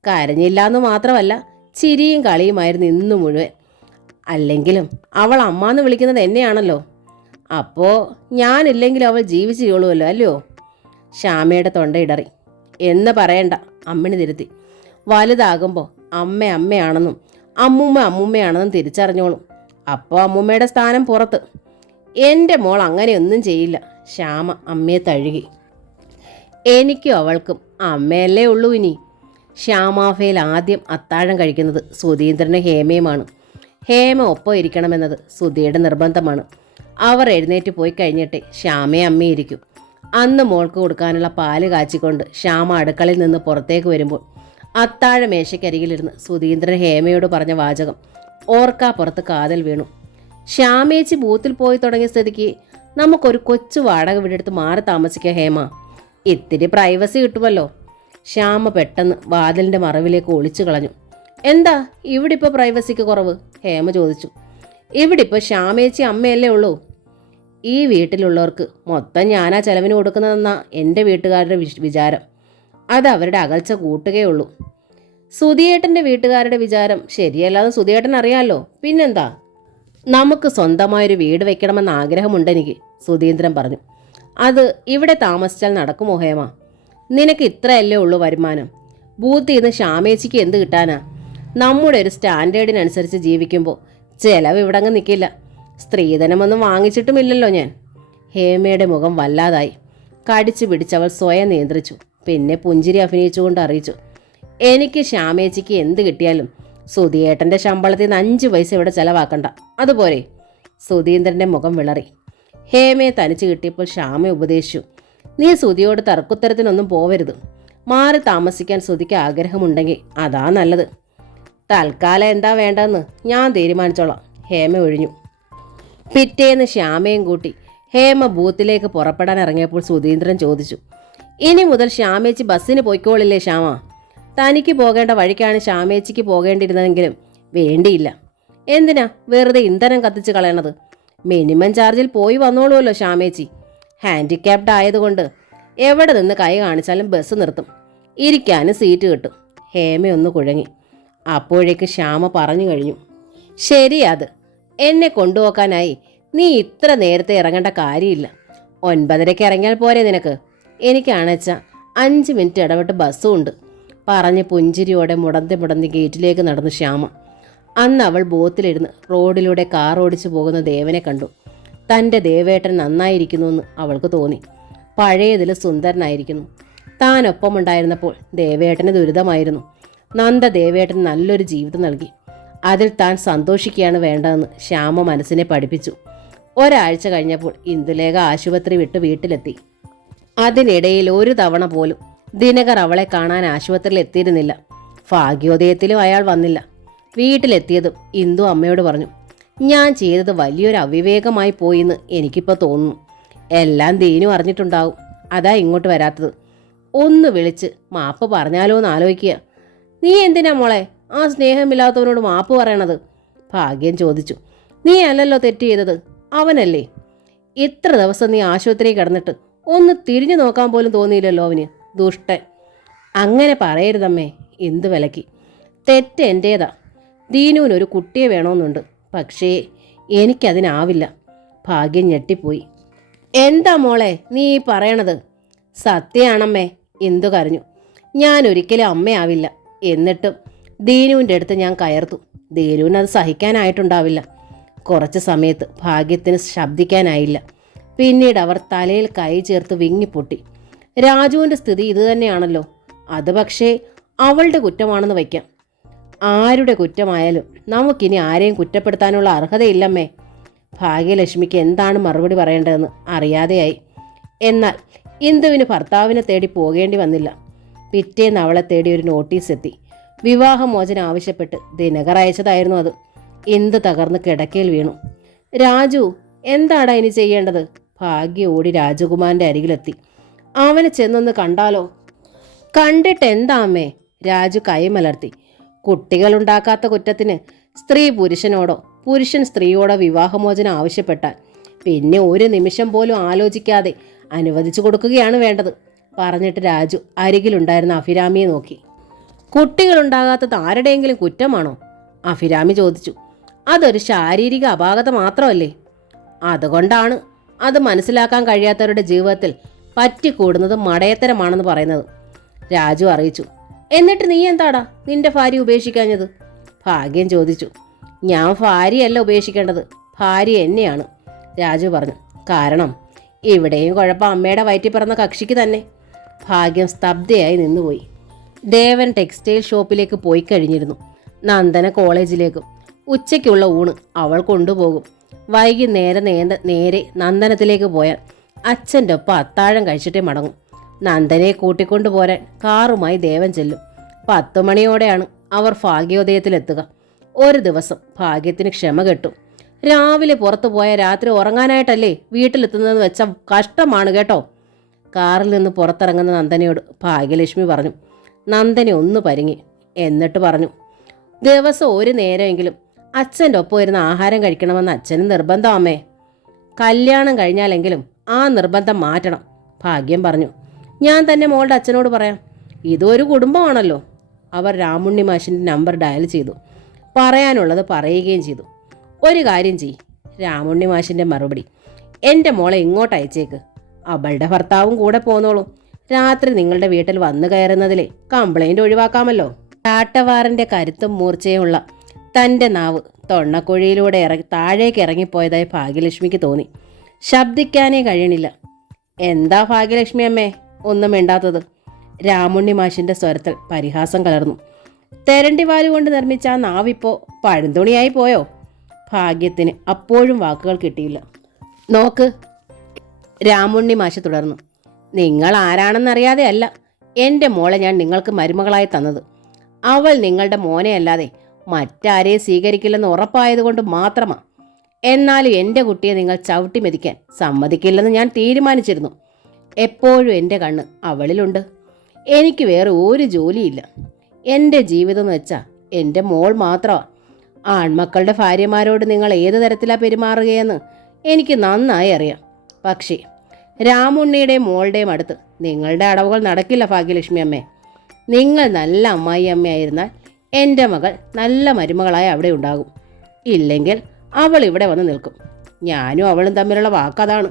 കരഞ്ഞില്ലാന്ന് മാത്രമല്ല, ചിരിയും കളിയുമായിരുന്നു ഇന്നു മുഴുവൻ. അല്ലെങ്കിലും അവൾ അമ്മാന്ന് വിളിക്കുന്നത് എന്നെയാണല്ലോ. അപ്പോൾ ഞാനില്ലെങ്കിലും അവൾ ജീവിച്ചിരുള്ളൂല്ലോ അല്ലയോ? ശ്യാമയുടെ തൊണ്ടയിടറി. എന്ന് പറയണ്ട, അമ്മിണി തിരുത്തി. വലുതാകുമ്പോൾ അമ്മയാണെന്നും അമ്മൂമ്മയാണെന്നും തിരിച്ചറിഞ്ഞോളും. അപ്പോൾ അമ്മൂമ്മയുടെ സ്ഥാനം പുറത്ത്. എൻ്റെ മോൾ അങ്ങനെയൊന്നും ചെയ്യില്ല. ശ്യാമ അമ്മയെ തഴുകി. എനിക്കും അവൾക്കും അമ്മയല്ലേ ഉള്ളൂ ഇനി. ശ്യാമാഫയിൽ ആദ്യം അത്താഴം കഴിക്കുന്നത് സുധീന്ദ്രനും ഹേമയുമാണ്. ഹേമ ഒപ്പം ഇരിക്കണമെന്നത് സുധിയുടെ നിർബന്ധമാണ്. അവർ എഴുന്നേറ്റ് പോയി കഴിഞ്ഞിട്ടേ ശ്യാമയെ അമ്മയിരിക്കും. അന്ന് മോൾക്ക് കൊടുക്കാനുള്ള പാല് കാച്ചിക്കൊണ്ട് ശ്യാമ അടുക്കളയിൽ നിന്ന് പുറത്തേക്ക് വരുമ്പോൾ അത്താഴ മേശയ്ക്കരികിലിരുന്ന് സുധീന്ദ്രൻ ഹേമയോട് പറഞ്ഞ വാചകം ഓർക്കാപ്പുറത്ത് കാതൽ വീണു. ശ്യാമേച്ചി ബൂത്തിൽ പോയി തുടങ്ങിയ സ്ഥിതിക്ക് നമുക്കൊരു കൊച്ചു വാടക വീടെടുത്ത് മാറി താമസിക്കാം ഹേമ. ഇത്തിരി പ്രൈവസി കിട്ടുമല്ലോ. ശ്യാമ പെട്ടെന്ന് വാതിലിൻ്റെ മറവിലേക്ക് ഒളിച്ചു കളഞ്ഞു. എന്താ ഇവിടെ ഇപ്പോൾ പ്രൈവസിക്ക് കുറവ്? ഹേമ ചോദിച്ചു. ഇവിടെ ഇപ്പോൾ ശ്യാമേച്ചി അമ്മയല്ലേ ഉള്ളൂ. ഈ വീട്ടിലുള്ളവർക്ക് മൊത്തം ഞാനാ ചെലവിന് കൊടുക്കുന്നതെന്നാ എൻ്റെ വീട്ടുകാരുടെ വിചാരം. അത് അവരുടെ അകൽച്ച കൂട്ടുകയുള്ളൂ. സുധിയേട്ടൻ്റെ വീട്ടുകാരുടെ വിചാരം ശരിയല്ലാതെ സുധിയേട്ടൻ അറിയാമല്ലോ. പിന്നെന്താ, നമുക്ക് സ്വന്തമായൊരു വീട് വെക്കണമെന്ന് ആഗ്രഹമുണ്ടെനിക്ക്, സുധീന്ദ്രൻ പറഞ്ഞു. അത് ഇവിടെ താമസിച്ചാൽ നടക്കുമോ ഹേമ? നിനക്ക് ഇത്രയല്ലേ ഉള്ളൂ വരുമാനം. ബൂത്തിൽ നിന്ന് ശ്യാമേച്ചിക്ക് എന്ത് കിട്ടാനാ? നമ്മുടെ ഒരു സ്റ്റാൻഡേർഡിനനുസരിച്ച് ജീവിക്കുമ്പോൾ ചിലവ് ഇവിടങ്ങ് നിൽക്കില്ല. സ്ത്രീധനമൊന്നും വാങ്ങിച്ചിട്ടുമില്ലല്ലോ ഞാൻ. ഹേമയുടെ മുഖം വല്ലാതായി. കടിച്ചു പിടിച്ചവൾ സ്വയം നിയന്ത്രിച്ചു. പിന്നെ പുഞ്ചിരി അഭിനയിച്ചുകൊണ്ട് അറിയിച്ചു, എനിക്ക് ശ്യാമേച്ചിക്ക് എന്ത് കിട്ടിയാലും സുധിയേട്ടൻ്റെ ശമ്പളത്തിൽ നിന്ന് 5 പൈസ ഇവിടെ ചിലവാക്കണ്ട, അതുപോലെ. സുധീന്ദ്രൻ്റെ മുഖം വിളറി. ഹേമയെ തനിച്ച് കിട്ടിയപ്പോൾ ശ്യാമ ഉപദേശിച്ചു, നീ സുധിയോട് തർക്കുത്തരത്തിനൊന്നും പോവരുത്. മാറി താമസിക്കാൻ സുധിക്ക് ആഗ്രഹമുണ്ടെങ്കിൽ അതാ നല്ലത്. തൽക്കാലം എന്താ വേണ്ടതെന്ന് ഞാൻ തീരുമാനിച്ചോളാം. ഹേമ ഒഴിഞ്ഞു. പിറ്റേന്ന് ശ്യാമയും കൂട്ടി ഹേമ ബൂത്തിലേക്ക് പുറപ്പെടാൻ ഇറങ്ങിയപ്പോൾ സുധീന്ദ്രൻ ചോദിച്ചു, ഇനി മുതൽ ശ്യാമേച്ചി ബസ്സിന് പോയിക്കോളില്ലേ ശ്യാമ? തനിക്ക് പോകേണ്ട വഴിക്കാണ് ശ്യാമേച്ചിക്ക് പോകേണ്ടിയിരുന്നതെങ്കിലും വേണ്ടിയില്ല. എന്തിനാ വെറുതെ ഇന്ധനം കത്തിച്ച് കളയണത്? മിനിമം ചാർജിൽ പോയി വന്നോളൂല്ലോ ശ്യാമേച്ചി. ഹാൻഡിക്യാപ്ഡ് ആയതുകൊണ്ട് എവിടെ നിന്ന് കൈ കാണിച്ചാലും ബസ് നിർത്തും. ഇരിക്കാനും സീറ്റ് കിട്ടും. ഹേമയൊന്ന് കുഴങ്ങി. അപ്പോഴേക്ക് ശ്യാമ പറഞ്ഞു കഴിഞ്ഞു, ശരി, അത് എന്നെ കൊണ്ടുപോക്കാനായി നീ ഇത്ര നേരത്തെ ഇറങ്ങേണ്ട കാര്യമില്ല. 9:30 ഇറങ്ങിയാൽ പോരെ നിനക്ക്? എനിക്കാണെച്ചാൽ 5 മിനിറ്റ് ഇടവിട്ട് ബസ്സും ഉണ്ട്. പറഞ്ഞ് പുഞ്ചിരിയോടെ മുടന്തി ഗേറ്റിലേക്ക് നടന്നു ശ്യാമ. അന്ന് അവൾ ബോത്തിലിരുന്ന് റോഡിലൂടെ കാർ ഓടിച്ചു പോകുന്ന ദേവനെ കണ്ടു. തൻ്റെ ദേവേട്ടൻ നന്നായിരിക്കുന്നുവെന്ന് അവൾക്ക് തോന്നി. പഴയതിൽ സുന്ദരനായിരിക്കുന്നു. താനൊപ്പമുണ്ടായിരുന്നപ്പോൾ ദേവേട്ടന് ദുരിതമായിരുന്നു. നന്ദ ദേവേട്ടന് നല്ലൊരു ജീവിതം നൽകി. അതിൽ താൻ സന്തോഷിക്കുകയാണ് വേണ്ടതെന്ന് ശ്യാമ മനസ്സിനെ പഠിപ്പിച്ചു. ഒരാഴ്ച കഴിഞ്ഞപ്പോൾ ഇന്ദുലേഖ ആശുപത്രി വിട്ട് വീട്ടിലെത്തി. അതിനിടയിൽ ഒരു തവണ പോലും ദിനകർ അവളെ കാണാൻ ആശുപത്രിയിൽ എത്തിയിരുന്നില്ല. ഭാഗ്യോദയത്തിലും അയാൾ വന്നില്ല. വീട്ടിലെത്തിയതും ഇന്ദു അമ്മയോട് പറഞ്ഞു, ഞാൻ ചെയ്തത് വലിയൊരു അവിവേകമായി പോയിന്ന് എനിക്കിപ്പോൾ തോന്നുന്നു. എല്ലാം ദീനു അറിഞ്ഞിട്ടുണ്ടാവും. അതാ ഇങ്ങോട്ട് വരാത്തത്. ഒന്ന് വിളിച്ച് മാപ്പ് പറഞ്ഞാലോ എന്ന് ആലോചിക്കുക. നീ എന്തിനാ മോളെ ആ സ്നേഹമില്ലാത്തവനോട് മാപ്പ് പറയണത്? ഭാഗ്യം ചോദിച്ചു. നീ അല്ലല്ലോ തെറ്റ് ചെയ്തത്, അവനല്ലേ. ഇത്ര ദിവസം നീ ആശുപത്രിയിൽ കിടന്നിട്ട് ഒന്ന് തിരിഞ്ഞു നോക്കാൻ പോലും തോന്നിയില്ലല്ലോ അവന്. ദുഷ്ടൻ. അങ്ങനെ പറയരുതമ്മേ, എന്ത് വിലക്കി. തെറ്റ് എൻ്റേതാ. ദീനുവിനൊരു കുട്ടിയെ വേണമെന്നുണ്ട്. പക്ഷേ എനിക്കതിനാവില്ല. ഭാഗ്യം ഞെട്ടിപ്പോയി. എന്താ മോളെ നീ ഈ പറയണത്? സത്യമാണമ്മേ, ഇന്ദു കരഞ്ഞു. ഞാൻ ഒരിക്കലും അമ്മയാവില്ല. എന്നിട്ടും ദീനുവിൻ്റെ അടുത്ത് ഞാൻ കയർത്തു. ദീനുവിന് അത് സഹിക്കാനായിട്ടുണ്ടാവില്ല. കുറച്ച് സമയത്ത് ഭാഗ്യത്തിന് ശബ്ദിക്കാനായില്ല. പിന്നീട് അവർ തലയിൽ കൈ ചേർത്ത് വിങ്ങിപ്പൊട്ടി. രാജുവിൻ്റെ സ്ഥിതി ഇതുതന്നെയാണല്ലോ. അത് പക്ഷേ അവളുടെ കുറ്റമാണെന്ന് വയ്ക്കാം. ആരുടെ കുറ്റമായാലും നമുക്കിനി ആരെയും കുറ്റപ്പെടുത്താനുള്ള അർഹതയില്ലമ്മേ. ഭാഗ്യലക്ഷ്മിക്ക് എന്താണ് മറുപടി പറയേണ്ടതെന്ന് അറിയാതെയായി. എന്നാൽ ഇന്ദുവിന് ഭർത്താവിനെ തേടി പോകേണ്ടി വന്നില്ല. പിറ്റേന്ന് അവളെ തേടി ഒരു നോട്ടീസ് എത്തി. വിവാഹമോചനം ആവശ്യപ്പെട്ട് ദിനകർ അയച്ചതായിരുന്നു അത്. ഇന്ദു തകർന്ന് കിടക്കയിൽ വീണു. രാജു, എന്താടാ ഇനി ചെയ്യേണ്ടത്? ഭാഗ്യ ഓടി രാജകുമാരൻ്റെ അരികിലെത്തി. അവനെ ചെന്നൊന്ന് കണ്ടാലോ? കണ്ടിട്ട് എന്താ അമ്മേ? രാജു കൈമലർത്തി. കുട്ടികളുണ്ടാക്കാത്ത കുറ്റത്തിന് സ്ത്രീ പുരുഷനോടോ പുരുഷൻ സ്ത്രീയോടോ വിവാഹമോചനം ആവശ്യപ്പെട്ടാൽ പിന്നെ ഒരു നിമിഷം പോലും ആലോചിക്കാതെ അനുവദിച്ചു കൊടുക്കുകയാണ് വേണ്ടത്. പറഞ്ഞിട്ട് രാജു അരികിലുണ്ടായിരുന്ന അഭിരാമിയെ നോക്കി. കുട്ടികളുണ്ടാകാത്തത് ആരുടെയെങ്കിലും കുറ്റമാണോ? അഭിരാമി ചോദിച്ചു. അതൊരു ശാരീരിക അപാകത മാത്രമല്ലേ? അതുകൊണ്ടാണ് അത് മനസ്സിലാക്കാൻ കഴിയാത്തവരുടെ ജീവിതത്തിൽ പറ്റിക്കൂടുന്നത് മടയത്തരമാണെന്ന് പറയുന്നത്. രാജു അറിയിച്ചു. എന്നിട്ട് നീ എന്താടാ നിന്റെ ഭാര്യ ഉപേക്ഷിക്കാഞ്ഞത്? ഭാഗ്യം ചോദിച്ചു. ഞാൻ ഭാര്യയല്ല ഉപേക്ഷിക്കേണ്ടത്, ഭാര്യ എന്നെയാണ്, രാജു പറഞ്ഞു. കാരണം ഇവിടെയും കുഴപ്പം അമ്മയുടെ വയറ്റിൽ പിറന്ന കക്ഷിക്ക് തന്നെ. ഭാഗ്യം സ്തബ്ധയായി നിന്നുപോയി. ദേവൻ ടെക്സ്റ്റൈൽ ഷോപ്പിലേക്ക് പോയി കഴിഞ്ഞിരുന്നു. നന്ദന കോളേജിലേക്കും. ഉച്ചയ്ക്കുള്ള ഊണ് അവൾ കൊണ്ടുപോകും. വൈകുന്നേരം നേരെ നന്ദനത്തിലേക്ക് പോയാൽ അച്ഛൻ്റെ ഒപ്പം അത്താഴം കഴിച്ചിട്ടേ മടങ്ങും. നന്ദനെ കൂട്ടിക്കൊണ്ടുപോരാൻ കാറുമായി ദേവൻ ചെല്ലും. 10 മണിയോടെയാണ് അവർ ഭാഗ്യോദയത്തിലെത്തുക. ഒരു ദിവസം ഭാഗ്യത്തിന് ക്ഷമ കെട്ടും. രാവിലെ പുറത്തു പോയ രാത്രി ഉറങ്ങാനായിട്ടല്ലേ വീട്ടിലെത്തുന്നതെന്ന് വെച്ച കഷ്ടമാണ് കേട്ടോ, കാറിൽ നിന്ന് പുറത്തിറങ്ങുന്ന നന്ദനയോട് ഭാഗ്യലക്ഷ്മി പറഞ്ഞു. നന്ദന ഒന്ന് പരിങ്ങി. എന്നിട്ട് പറഞ്ഞു, ദിവസം ഒരു നേരമെങ്കിലും അച്ഛൻ്റെ ഒപ്പം ഇരുന്ന് ആഹാരം കഴിക്കണമെന്ന് അച്ഛന് നിർബന്ധം അമ്മേ. കല്യാണം കഴിഞ്ഞാലെങ്കിലും ആ നിർബന്ധം മാറ്റണം, ഭാഗ്യം പറഞ്ഞു. ഞാൻ തന്നെ മോളുടെ അച്ഛനോട് പറയാം. ഇതൊരു കുടുംബമാണല്ലോ. അവർ രാമുണ്ണി മാഷിൻ്റെ നമ്പർ ഡയൽ ചെയ്തു. പറയാനുള്ളത് പറയുകയും ചെയ്തു. ഒരു കാര്യം ചെയ്യ്, രാമുണ്ണി മാഷിൻ്റെ മറുപടി. എൻ്റെ മോളെ ഇങ്ങോട്ട് അയച്ചേക്ക്. അവളുടെ ഭർത്താവും കൂടെ പോന്നോളൂ. രാത്രി നിങ്ങളുടെ വീട്ടിൽ വന്നു കയറുന്നതിലെ കംപ്ലൈൻറ്റ് ഒഴിവാക്കാമല്ലോ. ചാട്ടവാറിൻ്റെ കരുത്തും മൂർച്ചയുമുള്ള തൻ്റെ നാവ് തൊണ്ണക്കുഴിയിലൂടെ താഴേക്ക് ഇറങ്ങിപ്പോയതായി ഭാഗ്യലക്ഷ്മിക്ക് തോന്നി. ശബ്ദിക്കാനേ കഴിയണില്ല. എന്താ ഭാഗ്യലക്ഷ്മി അമ്മേ ഒന്നും മിണ്ടാത്തത്? രാമുണ്ണി മാഷിൻ്റെ സ്വരത്തിൽ പരിഹാസം കലർന്നു. തെരണ്ടിവാല് കൊണ്ട് നിർമ്മിച്ച ആ നാവിപ്പോൾ പഴന്തുണിയായി പോയോ? ഭാഗ്യത്തിന് അപ്പോഴും വാക്കുകൾ കിട്ടിയില്ല. നോക്ക്, രാമുണ്ണി മാഷ് തുടർന്നു. നിങ്ങൾ ആരാണെന്നറിയാതെ അല്ല എൻ്റെ മോളെ ഞാൻ നിങ്ങൾക്ക് മരുമകളായി തന്നത്. അവൾ നിങ്ങളുടെ മോനെ അല്ലാതെ മറ്റാരെയും സ്വീകരിക്കില്ലെന്ന് ഉറപ്പായതുകൊണ്ട് മാത്രമാണ്. എന്നാലും എൻ്റെ കുട്ടിയെ നിങ്ങൾ ചവിട്ടി മെതിക്കാൻ സമ്മതിക്കില്ലെന്ന് ഞാൻ തീരുമാനിച്ചിരുന്നു. എപ്പോഴും എൻ്റെ കണ്ണ് അവളിലുണ്ട്. എനിക്ക് വേറെ ഒരു ജോലിയില്ല. എൻ്റെ ജീവിതം എന്ന് വെച്ചാൽ എൻ്റെ മോൾ മാത്രമാണ്. ആൺമക്കളുടെ ഭാര്യമാരോട് നിങ്ങൾ ഏത് തരത്തിലാണ് പെരുമാറുകയെന്ന് എനിക്ക് നന്നായി അറിയാം. പക്ഷേ രാമുണ്ണിയുടെയും മോളുടെയും അടുത്ത് നിങ്ങളുടെ അടവുകൾ നടക്കില്ല ഭാഗ്യലക്ഷ്മി അമ്മേ. നിങ്ങൾ നല്ല അമ്മായി അമ്മയായിരുന്നാൽ എൻ്റെ മകൾ നല്ല മരുമകളായി അവിടെ ഉണ്ടാകും. ഇല്ലെങ്കിൽ അവൾ ഇവിടെ വന്ന് നിൽക്കും. ഞാനും അവളും തമ്മിലുള്ള വാക്കതാണ്.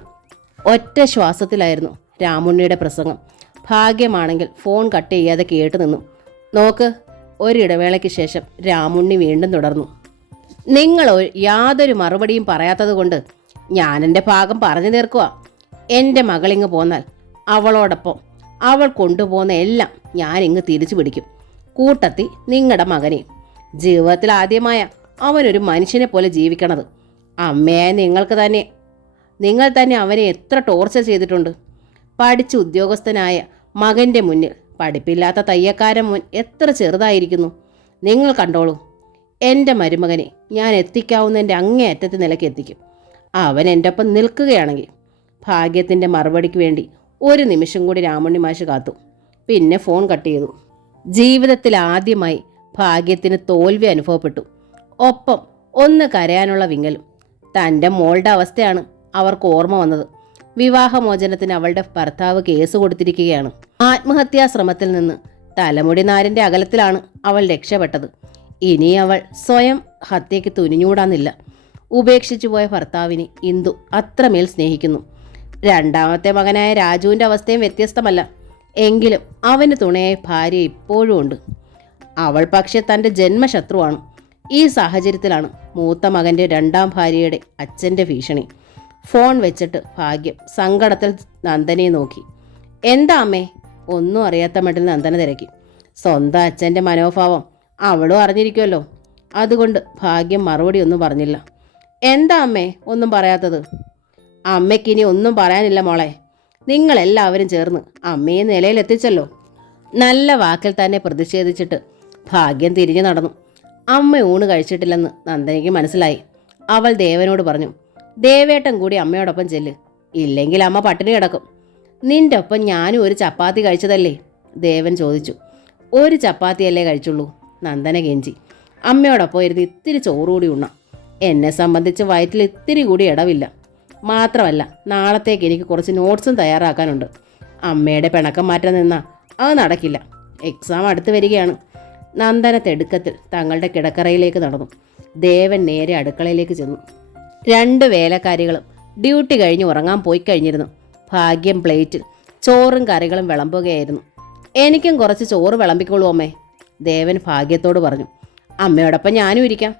ഒറ്റ ശ്വാസത്തിലായിരുന്നു രാമുണ്ണിയുടെ പ്രസംഗം. ഭാഗ്യമാണെങ്കിൽ ഫോൺ കട്ട് ചെയ്യാതെ കേട്ടു നിന്നു. നോക്ക്, ഒരിടവേളയ്ക്ക് ശേഷം രാമുണ്ണി വീണ്ടും തുടർന്നു. നിങ്ങൾ യാതൊരു മറുപടിയും പറയാത്തത് കൊണ്ട് ഞാൻ എൻ്റെ ഭാഗം പറഞ്ഞു തീർക്കുക. എൻ്റെ മകളിങ്ങ് പോന്നാൽ അവളോടൊപ്പം അവൾ കൊണ്ടുപോകുന്ന എല്ലാം ഞാനിങ്ങ് തിരിച്ചു പിടിക്കും. കൂട്ടത്തിൽ നിങ്ങളുടെ മകനെയും. ജീവിതത്തിൽ ആദ്യമായ അവനൊരു മനുഷ്യനെ പോലെ ജീവിക്കണത്. അമ്മയായ നിങ്ങൾ തന്നെ അവനെ എത്ര ടോർച്ചർ ചെയ്തിട്ടുണ്ട്. പഠിച്ച് ഉദ്യോഗസ്ഥനായ മകൻ്റെ മുന്നിൽ പഠിപ്പില്ലാത്ത തയ്യക്കാരൻ മുൻ എത്ര ചെറുതായിരിക്കുന്നു. നിങ്ങൾ കണ്ടോളൂ, എൻ്റെ മരുമകനെ ഞാൻ എത്തിക്കാവുന്നതിൻ്റെ അങ്ങേയറ്റത്തെ നിലയ്ക്ക് എത്തിക്കും. അവൻ എൻ്റെ ഒപ്പം നിൽക്കുകയാണെങ്കിൽ. ഭാഗ്യത്തിൻ്റെ മറുപടിക്ക് വേണ്ടി ഒരു നിമിഷം കൂടി രാമുണ്ണി മാഷ് കാത്തു. പിന്നെ ഫോൺ കട്ട് ചെയ്തു. ജീവിതത്തിൽ ആദ്യമായി ഭാഗ്യത്തിന് തോൽവി അനുഭവപ്പെട്ടു. ഒപ്പം ഒന്ന് കരയാനുള്ള വിങ്ങലും. തൻ്റെ മോളുടെ അവസ്ഥയാണ് അവർക്ക് ഓർമ്മ വന്നത്. വിവാഹമോചനത്തിന് അവളുടെ ഭർത്താവ് കേസ് കൊടുത്തിരിക്കുകയാണ്. ആത്മഹത്യാശ്രമത്തിൽ നിന്ന് തലമുടി നാരിൻ്റെ അകലത്തിലാണ് അവൾ രക്ഷപ്പെട്ടത്. ഇനി അവൾ സ്വയം ഹത്യയ്ക്ക് തുനിഞ്ഞൂടാന്നില്ല. ഉപേക്ഷിച്ചു പോയ ഭർത്താവിനെ ഇന്ദു അത്രമേൽ സ്നേഹിക്കുന്നു. രണ്ടാമത്തെ മകനായ രാജുവിൻ്റെ അവസ്ഥയും വ്യത്യസ്തമല്ല. എങ്കിലും അവന് തുണയായ ഭാര്യ ഇപ്പോഴും ഉണ്ട്. അവൾ പക്ഷെ തൻ്റെ ജന്മശത്രുവാണ്. ഈ സാഹചര്യത്തിലാണ് മൂത്ത മകൻ്റെ രണ്ടാം ഭാര്യയുടെ അച്ഛൻ്റെ ഭീഷണി. ഫോൺ വെച്ചിട്ട് ഭാഗ്യം സങ്കടത്തിൽ നന്ദനെ നോക്കി. എന്താ അമ്മേ? ഒന്നും അറിയാത്ത മട്ടിൽ നന്ദന തിരക്കി. സ്വന്തം അച്ഛൻ്റെ മനോഭാവം അവളും അറിഞ്ഞിരിക്കുമല്ലോ. അതുകൊണ്ട് ഭാഗ്യം മറുപടി ഒന്നും പറഞ്ഞില്ല. എന്താ അമ്മേ ഒന്നും പറയാത്തത്? അമ്മയ്ക്കിനി ഒന്നും പറയാനില്ല മോളെ. നിങ്ങളെല്ലാവരും ചേർന്ന് അമ്മയെ നിലയിലെത്തിച്ചല്ലോ. നല്ല വാക്കിൽ തന്നെ പ്രതിഷേധിച്ചിട്ട് ഭാഗ്യം തിരിഞ്ഞു നടന്നു. അമ്മ ഊണ് കഴിച്ചിട്ടില്ലെന്ന് നന്ദനയ്ക്ക് മനസ്സിലായി. അവൾ ദേവനോട് പറഞ്ഞു, ദേവേട്ടൻ കൂടി അമ്മയോടൊപ്പം ചെല്ല്, ഇല്ലെങ്കിൽ അമ്മ പട്ടിണി കിടക്കും. നിന്റെ ഒപ്പം ഞാനും ഒരു ചപ്പാത്തി കഴിച്ചതല്ലേ? ദേവൻ ചോദിച്ചു. ഒരു ചപ്പാത്തിയല്ലേ കഴിച്ചുള്ളൂ, നന്ദന കെഞ്ചി. അമ്മയോടൊപ്പം ഇരുന്ന് ഇത്തിരി ചോറുകൂടി ഉണ്ണാം. എന്നെ സംബന്ധിച്ച് വയറ്റിൽ ഇത്തിരി കൂടി ഇടവില്ല. മാത്രമല്ല നാളത്തേക്ക് എനിക്ക് കുറച്ച് നോട്ട്സും തയ്യാറാക്കാനുണ്ട്. അമ്മയുടെ പിണക്കം മാറ്റാൻ നിന്നാൽ അത് നടക്കില്ല. എക്സാം അടുത്ത് വരികയാണ്. നന്ദന തിടുക്കത്തിൽ തങ്ങളുടെ കിടക്കറയിലേക്ക് നടന്നു. ദേവൻ നേരെ അടുക്കളയിലേക്ക് ചെന്നു. 2 വേലക്കാരികളും ഡ്യൂട്ടി കഴിഞ്ഞ് ഉറങ്ങാൻ പോയി കഴിഞ്ഞിരുന്നു. ഭാഗ്യം പ്ലേറ്റിൽ ചോറും കറികളും വിളമ്പുകയായിരുന്നു. എനിക്കും കുറച്ച് ചോറ് വിളമ്പിക്കോളൂ അമ്മേ, ദേവൻ ഭാഗ്യത്തോട് പറഞ്ഞു. അമ്മയോടൊപ്പം ഞാനും ഇരിക്കാം.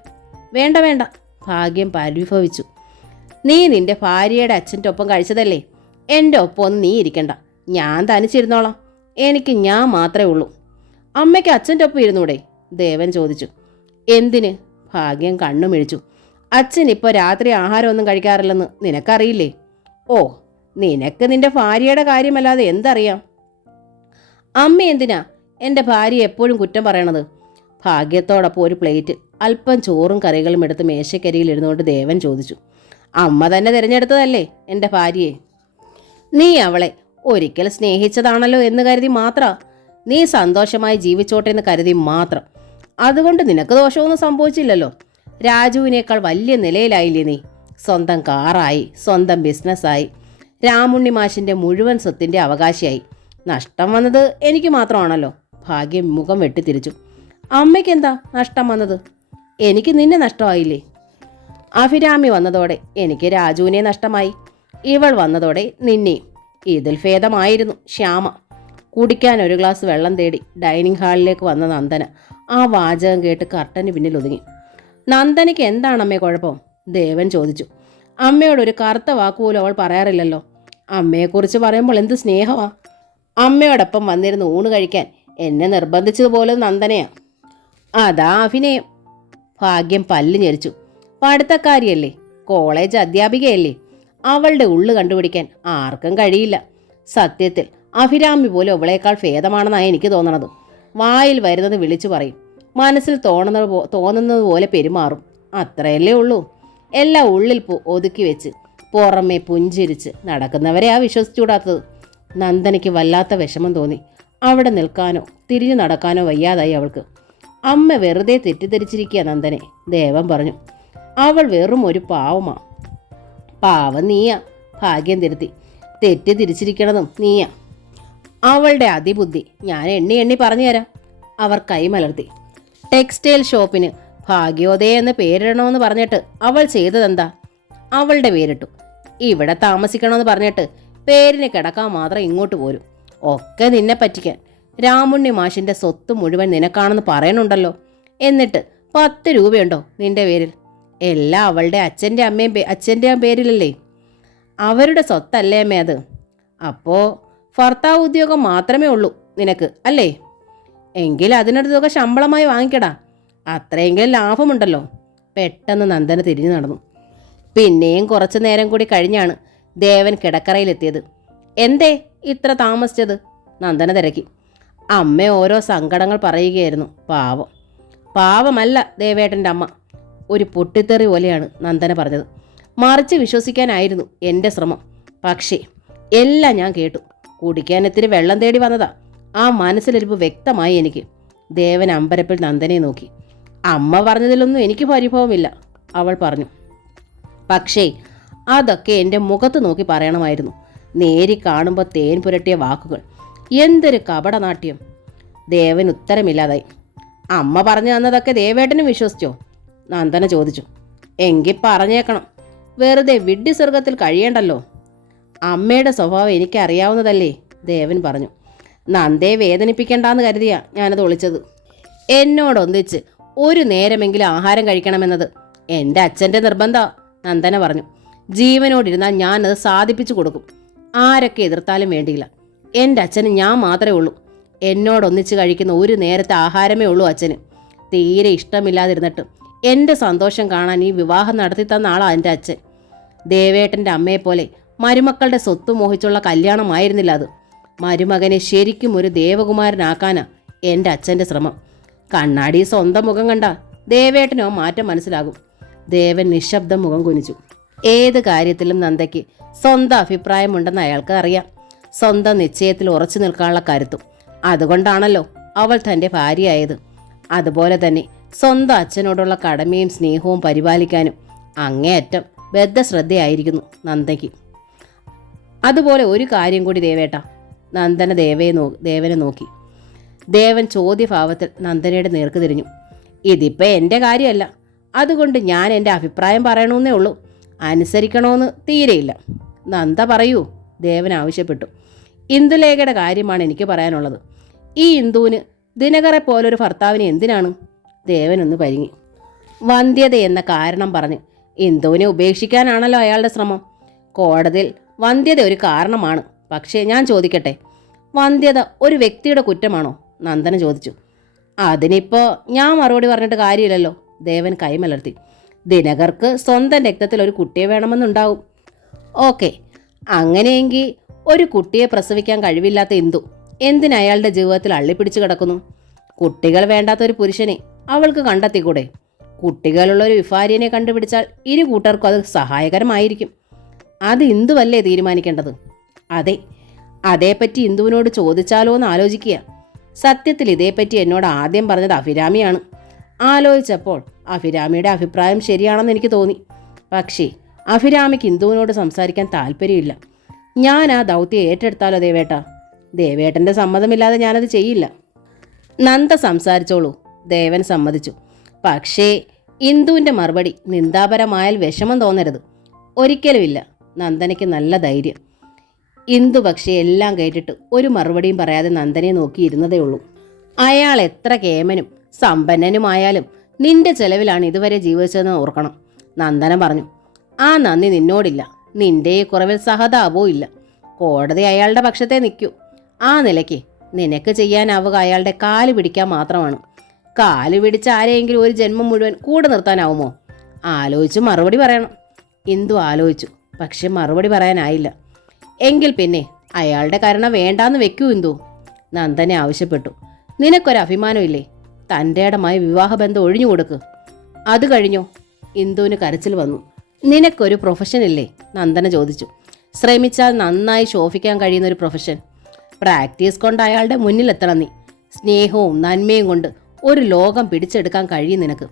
വേണ്ട വേണ്ട, ഭാഗ്യം പരിഭവിച്ചു. നീ നിന്റെ ഭാര്യയുടെ അച്ഛൻ്റെ ഒപ്പം കഴിച്ചതല്ലേ, എൻ്റെ ഒപ്പം ഒന്നും നീ ഇരിക്കണ്ട. ഞാൻ തനിച്ചിരുന്നോളാം. എനിക്ക് ഞാൻ മാത്രമേ ഉള്ളൂ. അമ്മയ്ക്ക് അച്ഛൻ്റെ ഒപ്പം ഇരുന്നൂടെ, ദേവൻ ചോദിച്ചു. എന്തിന്? ഭാഗ്യം കണ്ണു മിഴിച്ചു. അച്ഛൻ ഇപ്പോൾ രാത്രി ആഹാരമൊന്നും കഴിക്കാറില്ലെന്ന് നിനക്കറിയില്ലേ? ഓ, നിനക്ക് നിന്റെ ഭാര്യയുടെ കാര്യമല്ലാതെ എന്തറിയാം? അമ്മ എന്തിനാ എൻ്റെ ഭാര്യ എപ്പോഴും കുറ്റം പറയണത്? ഭാഗ്യത്തോടൊപ്പം ഒരു പ്ലേറ്റ് അല്പം ചോറും കറികളും എടുത്ത് മേശക്കരിയിൽ ഇരുന്നുകൊണ്ട് ദേവൻ ചോദിച്ചു. അമ്മ തന്നെ തിരഞ്ഞെടുത്തതല്ലേ എൻ്റെ ഭാര്യയെ. നീ അവളെ ഒരിക്കൽ സ്നേഹിച്ചതാണല്ലോ എന്ന് കരുതി മാത്രം. നീ സന്തോഷമായി ജീവിച്ചോട്ടെ എന്ന് കരുതി മാത്രം. അതുകൊണ്ട് നിനക്ക് ദോഷമൊന്നും സംഭവിച്ചില്ലല്ലോ. രാജുവിനേക്കാൾ വലിയ നിലയിലായില്ലേ നീ? സ്വന്തം കാറായി, സ്വന്തം ബിസിനസ്സായി, രാമുണ്ണി മാഷിൻ്റെ മുഴുവൻ സ്വത്തിൻ്റെ അവകാശിയായി. നഷ്ടം വന്നത് എനിക്ക് മാത്രമാണല്ലോ. ഭാഗ്യം മുഖം വെട്ടിത്തിരിച്ചു. അമ്മയ്ക്കെന്താ നഷ്ടം വന്നത്? എനിക്ക് നിന്നെ നഷ്ടമായില്ലേ? അഭിരാമി വന്നതോടെ എനിക്ക് രാജുവിനെ നഷ്ടമായി. ഇവൾ വന്നതോടെ നിന്നെയും. ഇതിൽ ഭേദമായിരുന്നു ശ്യാമ. കുടിക്കാൻ ഒരു ഗ്ലാസ് വെള്ളം തേടി ഡൈനിങ് ഹാളിലേക്ക് വന്ന നന്ദന ആ വാചകം കേട്ട് കർട്ടന് പിന്നിൽ ഒതുങ്ങി. നന്ദനയ്ക്ക് എന്താണമ്മേ കുഴപ്പം? ദേവൻ ചോദിച്ചു. അമ്മയോടൊരു കറുത്ത വാക്കുപോലും അവൾ പറയാറില്ലല്ലോ. അമ്മയെക്കുറിച്ച് പറയുമ്പോൾ എന്ത് സ്നേഹമാ. അമ്മയോടൊപ്പം വന്നിരുന്ന് ഊണ് കഴിക്കാൻ എന്നെ നിർബന്ധിച്ചതുപോലെ നന്ദനയാ. അതാ അഭിനയം. ഭാഗ്യം പല്ല് ഞെരിച്ചു. പഠിത്തക്കാരിയല്ലേ, കോളേജ് അധ്യാപികയല്ലേ. അവളുടെ ഉള്ളു കണ്ടുപിടിക്കാൻ ആർക്കും കഴിയില്ല. സത്യത്തിൽ അഭിരാമി പോലും അവളേക്കാൾ ഭേദമാണെന്നാണ് എനിക്ക് തോന്നണത്. വായിൽ വരുന്നത് വിളിച്ചു പറയും, മനസ്സിൽ തോന്നുന്നത് പോലെ പെരുമാറും. അത്രയല്ലേ ഉള്ളൂ. എല്ലാം ഉള്ളിൽ ഒതുക്കി വെച്ച് പുറമെ പുഞ്ചിരിച്ച് നടക്കുന്നവരെ വിശ്വസിച്ചുകൂടാത്തത്. നന്ദനയ്ക്ക് വല്ലാത്ത വിഷമം തോന്നി. അവിടെ നിൽക്കാനോ തിരിഞ്ഞു നടക്കാനോ വയ്യാതായി അവൾക്ക്. അമ്മ വെറുതെ തെറ്റിദ്ധരിച്ചിരിക്കുക നന്ദനെ, ദേവൻ പറഞ്ഞു. അവൾ വെറും ഒരു പാവമാ. പാവം നീയാ, ഭാഗ്യം തിരുത്തി. തെറ്റിദ്ധരിച്ചിരിക്കണതും നീയാ. അവളുടെ അതിബുദ്ധി ഞാൻ എണ്ണി എണ്ണി പറഞ്ഞു തരാം. അവർ കൈമലർത്തി. ടെക്സ്റ്റൈൽ ഷോപ്പിന് ഭാഗ്യോദയ എന്ന് പേരിടണമെന്ന് പറഞ്ഞിട്ട് അവൾ ചെയ്തതെന്താ? അവളുടെ പേരിട്ടു. ഇവിടെ താമസിക്കണമെന്ന് പറഞ്ഞിട്ട് പേരിന് കിടക്കാൻ മാത്രം ഇങ്ങോട്ട് പോരും. ഒക്കെ നിന്നെ പറ്റിക്കാൻ. രാമുണ്ണി മാഷിൻ്റെ സ്വത്ത് മുഴുവൻ നിനക്കാണെന്ന് പറയണുണ്ടല്ലോ. എന്നിട്ട് 10 രൂപയുണ്ടോ നിന്റെ പേരിൽ? എല്ലാം അവളുടെ അച്ഛൻ്റെയും പേരിലല്ലേ. അവരുടെ സ്വത്തല്ലേ അമ്മേ അത്. അപ്പോൾ ഭർത്താവ് ഉദ്യോഗം മാത്രമേ ഉള്ളൂ നിനക്ക് അല്ലേ? എങ്കിൽ അതിനൊരു തുക ശമ്പളമായി വാങ്ങിക്കടാ. അത്രയെങ്കിലും ലാഭമുണ്ടല്ലോ. പെട്ടെന്ന് നന്ദന തിരിഞ്ഞു നടന്നു. പിന്നെയും കുറച്ചു നേരം കൂടി കഴിഞ്ഞാണ് ദേവൻ കിടക്കറയിലെത്തിയത്. എന്തേ ഇത്ര താമസിച്ചത്? നന്ദന തിരക്കി. അമ്മ ഓരോ സങ്കടങ്ങൾ പറയുകയായിരുന്നു. പാവമല്ല ദേവേട്ടൻ്റെ അമ്മ. ഒരു പൊട്ടിത്തെറി പോലെയാണ് നന്ദന പറഞ്ഞത്. മറിച്ച് വിശ്വസിക്കാനായിരുന്നു എൻ്റെ ശ്രമം. പക്ഷേ എല്ലാം ഞാൻ കേട്ടു. കുടിക്കാൻ ഇത്തിരി വെള്ളം തേടി വന്നതാ. ആ മനസ്സിലിരിപ്പ് വ്യക്തമായി എനിക്ക്. ദേവൻ അമ്പരപ്പിൽ നന്ദനെ നോക്കി. അമ്മ പറഞ്ഞതിലൊന്നും എനിക്ക് പരിഭവമില്ല, അവൾ പറഞ്ഞു. പക്ഷേ അതൊക്കെ എൻ്റെ മുഖത്ത് നോക്കി പറയണമായിരുന്നു. നേരി കാണുമ്പോൾ തേൻ പുരട്ടിയ വാക്കുകൾ. എന്തൊരു കപടനാട്യം. ദേവൻ ഉത്തരമില്ലാതായി. അമ്മ പറഞ്ഞു തന്നതൊക്കെ ദേവേട്ടനും വിശ്വസിച്ചോ? നന്ദന ചോദിച്ചു. എങ്കിൽ പറഞ്ഞേക്കണം, വെറുതെ വിഡ്ഢി സ്വർഗത്തിൽ കഴിയേണ്ടല്ലോ. അമ്മയുടെ സ്വഭാവം എനിക്കറിയാവുന്നതല്ലേ, ദേവൻ പറഞ്ഞു. നന്ദയെ വേദനിപ്പിക്കണ്ടെന്ന് കരുതിയാ ഞാനത് ഒളിച്ചത്. എന്നോടൊന്നിച്ച് ഒരു നേരമെങ്കിലും ആഹാരം കഴിക്കണമെന്നത് എൻ്റെ അച്ഛൻ്റെ നിർബന്ധമാണ്, നന്ദന പറഞ്ഞു. ജീവനോടിരുന്നാൽ ഞാനത് സാധിപ്പിച്ചു കൊടുക്കും. ആരൊക്കെ എതിർത്താലും വേണ്ടിയില്ല. എൻ്റെ അച്ഛന് ഞാൻ മാത്രമേ ഉള്ളൂ. എന്നോടൊന്നിച്ച് കഴിക്കുന്ന ഒരു നേരത്തെ ആഹാരമേ ഉള്ളൂ അച്ഛന്. തീരെ ഇഷ്ടമില്ലാതിരുന്നിട്ട് എൻ്റെ സന്തോഷം കാണാൻ ഈ വിവാഹം നടത്തി തന്ന ആളാണ് എൻ്റെ അച്ഛൻ. ദേവേട്ടൻ്റെ അമ്മയെപ്പോലെ മരുമക്കളുടെ സ്വത്ത് മോഹിച്ചുള്ള കല്യാണമായിരുന്നില്ല അത്. മരുമകനെ ശരിക്കും ഒരു ദേവകുമാരനാക്കാനാ എൻ്റെ അച്ഛൻ്റെ ശ്രമം. കണ്ണാടി സ്വന്തം മുഖം കണ്ട ദേവേട്ടനോ മാറ്റം മനസ്സിലാകും. ദേവൻ നിശബ്ദം മുഖം കുനിച്ചു. ഏത് കാര്യത്തിലും നന്ദയ്ക്ക് സ്വന്തം അഭിപ്രായമുണ്ടെന്ന് അയാൾക്ക് അറിയാം. സ്വന്തം നിശ്ചയത്തിൽ ഉറച്ചു നിൽക്കാനുള്ള കരുത്തും. അതുകൊണ്ടാണല്ലോ അവൾ തൻ്റെ ഭാര്യയായത്. അതുപോലെ തന്നെ സ്വന്തം അച്ഛനോടുള്ള കടമയും സ്നേഹവും പരിപാലിക്കാനും അങ്ങേയറ്റം ബദ്ധശ്രദ്ധയായിരിക്കുന്നു നന്ദയ്ക്ക്. അതുപോലെ ഒരു കാര്യം കൂടി ദേവേട്ട, നന്ദന ദേവനെ നോക്കി. ദേവൻ ചോദ്യഭാവത്തിൽ നന്ദനയുടെ നേർക്ക് തിരിഞ്ഞു. ഇതിപ്പോൾ എൻ്റെ കാര്യമല്ല, അതുകൊണ്ട് ഞാൻ എൻ്റെ അഭിപ്രായം പറയണമെന്നേ ഉള്ളൂ. അനുസരിക്കണമെന്ന് തീരെയില്ല. നന്ദ പറയൂ, ദേവൻ ആവശ്യപ്പെട്ടു. ഇന്ദുലേഖയുടെ കാര്യമാണ് എനിക്ക് പറയാനുള്ളത്. ഈ ഇന്ദുവിന് ദിനകറെ പോലൊരു ഭർത്താവിന് എന്തിനാണ്? ദേവനൊന്ന് പരിങ്ങി. വന്ധ്യത എന്ന കാരണം പറഞ്ഞ് ഇന്ദുവിനെ ഉപേക്ഷിക്കാനാണല്ലോ അയാളുടെ ശ്രമം. കോടതിയിൽ വന്ധ്യത ഒരു കാരണമാണ്. പക്ഷേ ഞാൻ ചോദിക്കട്ടെ, വന്ധ്യത ഒരു വ്യക്തിയുടെ കുറ്റമാണോ? നന്ദന ചോദിച്ചു. അതിനിപ്പോൾ ഞാൻ മറുപടി പറഞ്ഞിട്ട് കാര്യമില്ലല്ലോ, ദേവൻ കൈമലർത്തി. ദിനകർക്ക് സ്വന്തം രക്തത്തിൽ ഒരു കുട്ടിയെ വേണമെന്നുണ്ടാവും. ഓക്കെ, അങ്ങനെയെങ്കിൽ ഒരു കുട്ടിയെ പ്രസവിക്കാൻ കഴിവില്ലാത്ത ഇന്ദു എന്തിനയാളുടെ ജീവിതത്തിൽ അള്ളിപ്പിടിച്ചു കിടക്കുന്നു? കുട്ടികൾ വേണ്ടാത്ത ഒരു പുരുഷനെ അവൾക്ക് കണ്ടെത്തിക്കൂടെ? കുട്ടികളുള്ള ഒരു വിഫാരിയനെ കണ്ടുപിടിച്ചാൽ ഇരു കൂട്ടർക്കും അത് സഹായകരമായിരിക്കും. അത് ഇന്ദുവല്ലേ തീരുമാനിക്കേണ്ടത്? അതെ, അതേപ്പറ്റി ഇന്ദുവിനോട് ചോദിച്ചാലോ എന്ന് ആലോചിക്കുക. സത്യത്തിൽ ഇതേപ്പറ്റി എന്നോട് ആദ്യം പറഞ്ഞത് അഭിരാമിയാണ്. ആലോചിച്ചപ്പോൾ അഭിരാമിയുടെ അഭിപ്രായം ശരിയാണെന്ന് എനിക്ക് തോന്നി. പക്ഷേ അഭിരാമിക്ക് ഇന്ദുവിനോട് സംസാരിക്കാൻ താല്പര്യമില്ല. ഞാൻ ആ ദൗത്യം ഏറ്റെടുത്താലോ ദേവേട്ട? ദേവേട്ടൻ്റെ സമ്മതമില്ലാതെ ഞാനത് ചെയ്യില്ല. നന്ദ സംസാരിച്ചോളൂ, ദേവൻ സമ്മതിച്ചു. പക്ഷേ ഇന്ദുവിൻ്റെ മറുപടി നിന്ദാപരമായാൽ വിഷമം തോന്നരുത്. ഒരിക്കലുമില്ല. നന്ദനയ്ക്ക് നല്ല ധൈര്യം. ഇന്ദു പക്ഷേ എല്ലാം കേട്ടിട്ട് ഒരു മറുപടിയും പറയാതെ നന്ദനെ നോക്കിയിരുന്നതേ ഉള്ളൂ. അയാൾ എത്ര കേമനും സമ്പന്നനുമായാലും നിന്റെ ചെലവിലാണ് ഇതുവരെ ജീവിച്ചതെന്ന് ഓർക്കണം, നന്ദന പറഞ്ഞു. ആ നന്ദി നിന്നോടില്ല. നിന്റെ ഈ കുറവിൽ സഹതാപവും ഇല്ല. കോടതി അയാളുടെ പക്ഷത്തെ നിൽക്കൂ. ആ നിലയ്ക്ക് നിനക്ക് ചെയ്യാനാവുക അയാളുടെ കാല് പിടിക്കാൻ മാത്രമാണ്. കാല് പിടിച്ച് ആരെയെങ്കിലും ഒരു ജന്മം മുഴുവൻ കൂടെ നിർത്താനാവുമോ? ആലോചിച്ച് മറുപടി പറയണം. ഇന്ദു ആലോചിച്ചു. പക്ഷെ മറുപടി പറയാനായില്ല. എങ്കിൽ പിന്നെ അയാളുടെ കരുണ വേണ്ടാന്ന് വെക്കൂ ഇന്ദു, നന്ദനെ ആവശ്യപ്പെട്ടു. നിനക്കൊരു അഭിമാനമില്ലേ? തൻ്റെ ഇടമായി വിവാഹബന്ധം ഒഴിഞ്ഞു കൊടുക്ക്. അത് കഴിഞ്ഞോ? ഇന്ദുവിന് കരച്ചിൽ വന്നു. നിനക്കൊരു പ്രൊഫഷൻ ഇല്ലേ? നന്ദന ചോദിച്ചു. ശ്രമിച്ചാൽ നന്നായി ശോഭിക്കാൻ കഴിയുന്നൊരു പ്രൊഫഷൻ. പ്രാക്ടീസ് കൊണ്ട് അയാളുടെ മുന്നിലെത്തണം നീ. സ്നേഹവും നന്മയും കൊണ്ട് ഒരു ലോകം പിടിച്ചെടുക്കാൻ കഴിയും നിനക്ക്.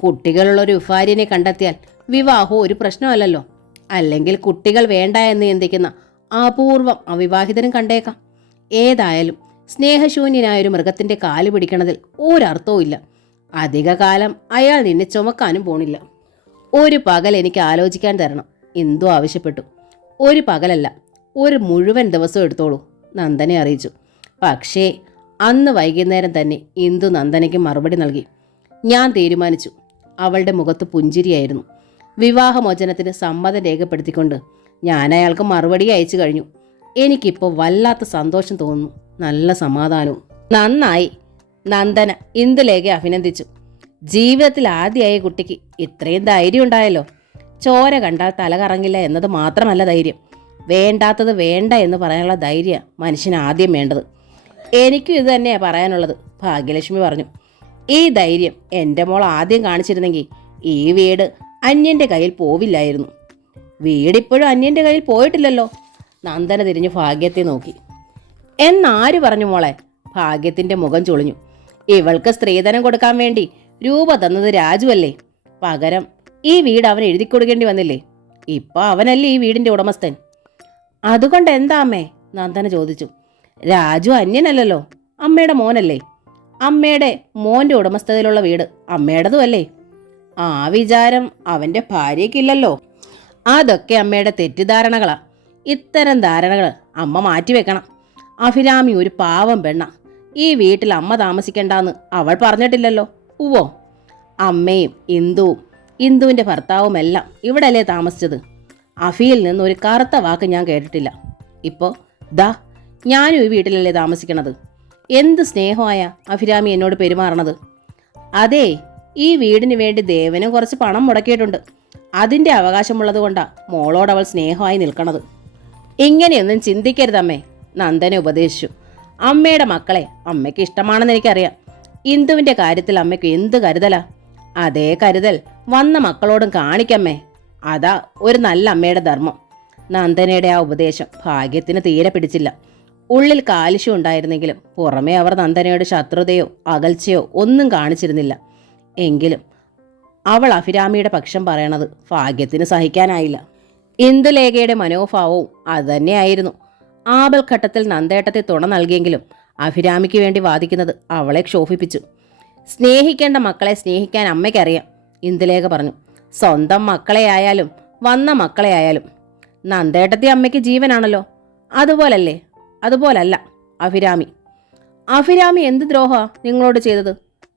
കുട്ടികളുള്ള ഒരു വിഫാരിനെ കണ്ടെത്തിയാൽ വിവാഹവും ഒരു പ്രശ്നമല്ലല്ലോ. അല്ലെങ്കിൽ കുട്ടികൾ വേണ്ട എന്ന് ചിന്തിക്കുന്ന അപൂർവം അവിവാഹിതരും കണ്ടേക്കാം. ഏതായാലും സ്നേഹശൂന്യനായൊരു മൃഗത്തിൻ്റെ കാല് പിടിക്കണതിൽ ഒരർത്ഥവും ഇല്ല. അധികകാലം അയാൾ നിന്നെ ചുമക്കാനും പോണില്ല. ഒരു പകൽ എനിക്ക് ആലോചിക്കാൻ തരണം, ഇന്ദു ആവശ്യപ്പെട്ടു. ഒരു പകലല്ല, ഒരു മുഴുവൻ ദിവസം എടുത്തോളൂ, നന്ദനെ അറിയിച്ചു. പക്ഷേ അന്ന് വൈകുന്നേരം തന്നെ ഇന്ദു നന്ദനയ്ക്ക് മറുപടി നൽകി. ഞാൻ തീരുമാനിച്ചു. അവളുടെ മുഖത്ത് പുഞ്ചിരിയായിരുന്നു. വിവാഹമോചനത്തിന് സമ്മതം രേഖപ്പെടുത്തിക്കൊണ്ട് ഞാൻ അയാൾക്ക് മറുപടി അയച്ചു കഴിഞ്ഞു. എനിക്കിപ്പോൾ വല്ലാത്ത സന്തോഷം തോന്നുന്നു, നല്ല സമാധാനവും. നന്നായി, നന്ദന ഇന്ദുലേഖയെ അഭിനന്ദിച്ചു. ജീവിതത്തിൽ ആദ്യമായ കുട്ടിക്ക് ഇത്രയും ധൈര്യം ഉണ്ടായല്ലോ. ചോര കണ്ടാൽ തല കറങ്ങില്ല എന്നത് മാത്രമല്ല ധൈര്യം, വേണ്ടാത്തത് വേണ്ട എന്ന് പറയാനുള്ള ധൈര്യം മനുഷ്യന് ആദ്യം വേണ്ടത്. എനിക്കും ഇത് തന്നെയാണ് പറയാനുള്ളത്, ഭാഗ്യലക്ഷ്മി പറഞ്ഞു. ഈ ധൈര്യം എൻ്റെ മോൾ ആദ്യം കാണിച്ചിരുന്നെങ്കിൽ ഈ വീട് അന്യൻ്റെ കയ്യിൽ പോവില്ലായിരുന്നു. വീടിപ്പോഴും അന്യൻ്റെ കയ്യിൽ പോയിട്ടില്ലല്ലോ. നന്ദന തിരിഞ്ഞു ഭാഗ്യത്തെ നോക്കി. എന്നാര് പറഞ്ഞു മോളെ? ഭാഗ്യത്തിൻ്റെ മുഖം ചുളിഞ്ഞു. ഇവൾക്ക് സ്ത്രീധനം കൊടുക്കാൻ വേണ്ടി രൂപ തന്നത് രാജുവല്ലേ? പകരം ഈ വീട് അവൻ എഴുതി കൊടുക്കേണ്ടി വന്നില്ലേ? ഇപ്പം അവനല്ലേ ഈ വീടിൻ്റെ ഉടമസ്ഥൻ. അതുകൊണ്ട് എന്താ അമ്മേ? നന്ദന ചോദിച്ചു. രാജു അന്യനല്ലല്ലോ, അമ്മയുടെ മോനല്ലേ. അമ്മയുടെ മോൻ്റെ ഉടമസ്ഥതയിലുള്ള വീട് അമ്മയുടേതും അല്ലേ? ആ വിചാരം അവൻ്റെ ഭാര്യയ്ക്കില്ലല്ലോ. അതൊക്കെ അമ്മയുടെ തെറ്റിദ്ധാരണകളാ. ഇത്തരം ധാരണകൾ അമ്മ മാറ്റിവെക്കണം. അഭിരാമി ഒരു പാവം പെണ്ണ. ഈ വീട്ടിൽ അമ്മ താമസിക്കണ്ടെന്ന് അവൾ പറഞ്ഞിട്ടില്ലല്ലോ. ഉവ്വോ? അമ്മയും ഇന്ദുവും ഇന്ദുവിൻ്റെ ഭർത്താവുമെല്ലാം ഇവിടെ അല്ലേ താമസിച്ചത്? അഫിയിൽ നിന്ന് ഒരു കറുത്ത വാക്ക് ഞാൻ കേട്ടിട്ടില്ല. ഇപ്പോൾ ദാ ഞാനും ഈ വീട്ടിലല്ലേ താമസിക്കണത്. എന്ത് സ്നേഹമായ അഭിരാമി എന്നോട് പെരുമാറണത്. അതേ, ഈ വീടിന് വേണ്ടി ദേവനും കുറച്ച് പണം മുടക്കിയിട്ടുണ്ട്. അതിൻ്റെ അവകാശമുള്ളത് കൊണ്ടാണ് മോളോടവൾ സ്നേഹമായി നിൽക്കണത്. ഇങ്ങനെയൊന്നും ചിന്തിക്കരുതമ്മേ, നന്ദനെ ഉപദേശിച്ചു. അമ്മയുടെ മക്കളെ അമ്മയ്ക്ക് ഇഷ്ടമാണെന്ന് എനിക്കറിയാം. ഇന്ദുവിൻ്റെ കാര്യത്തിൽ അമ്മയ്ക്ക് എന്ത് കരുതലാ. അതേ കരുതൽ വന്ന മക്കളോടും കാണിക്കമ്മേ. അതാ ഒരു നല്ല അമ്മയുടെ ധർമ്മം. നന്ദനയുടെ ആ ഉപദേശം ഭാഗ്യത്തിന് തീരെ പിടിച്ചില്ല. ഉള്ളിൽ കാലുഷ്യം ഉണ്ടായിരുന്നെങ്കിലും പുറമേ അവർ നന്ദനയുടെ ശത്രുതയോ അകൽച്ചയോ ഒന്നും കാണിച്ചിരുന്നില്ല. എങ്കിലും അവൾ അഭിരാമിയുടെ പക്ഷം പറയണത് ഭാഗ്യത്തിന് സഹിക്കാനായില്ല. ഇന്ദുലേഖയുടെ മനോഭാവവും അതുതന്നെയായിരുന്നു. ആപൽഘട്ടത്തിൽ നന്ദേട്ടത്തെ തുണ നൽകിയെങ്കിലും അഭിരാമിക്ക് വേണ്ടി വാദിക്കുന്നത് അവളെ ക്ഷോഭിപ്പിച്ചു. സ്നേഹിക്കേണ്ട മക്കളെ സ്നേഹിക്കാൻ അമ്മയ്ക്കറിയാം, ഇന്ദുലേഖ പറഞ്ഞു. സ്വന്തം മക്കളെ ആയാലും വന്ന മക്കളെ ആയാലും. നന്ദേട്ടത്തി അമ്മയ്ക്ക് ജീവനാണല്ലോ. അതുപോലല്ല അഭിരാമി. അഭിരാമി എന്ത് ദ്രോഹ നിങ്ങളോട് ചെയ്തത്?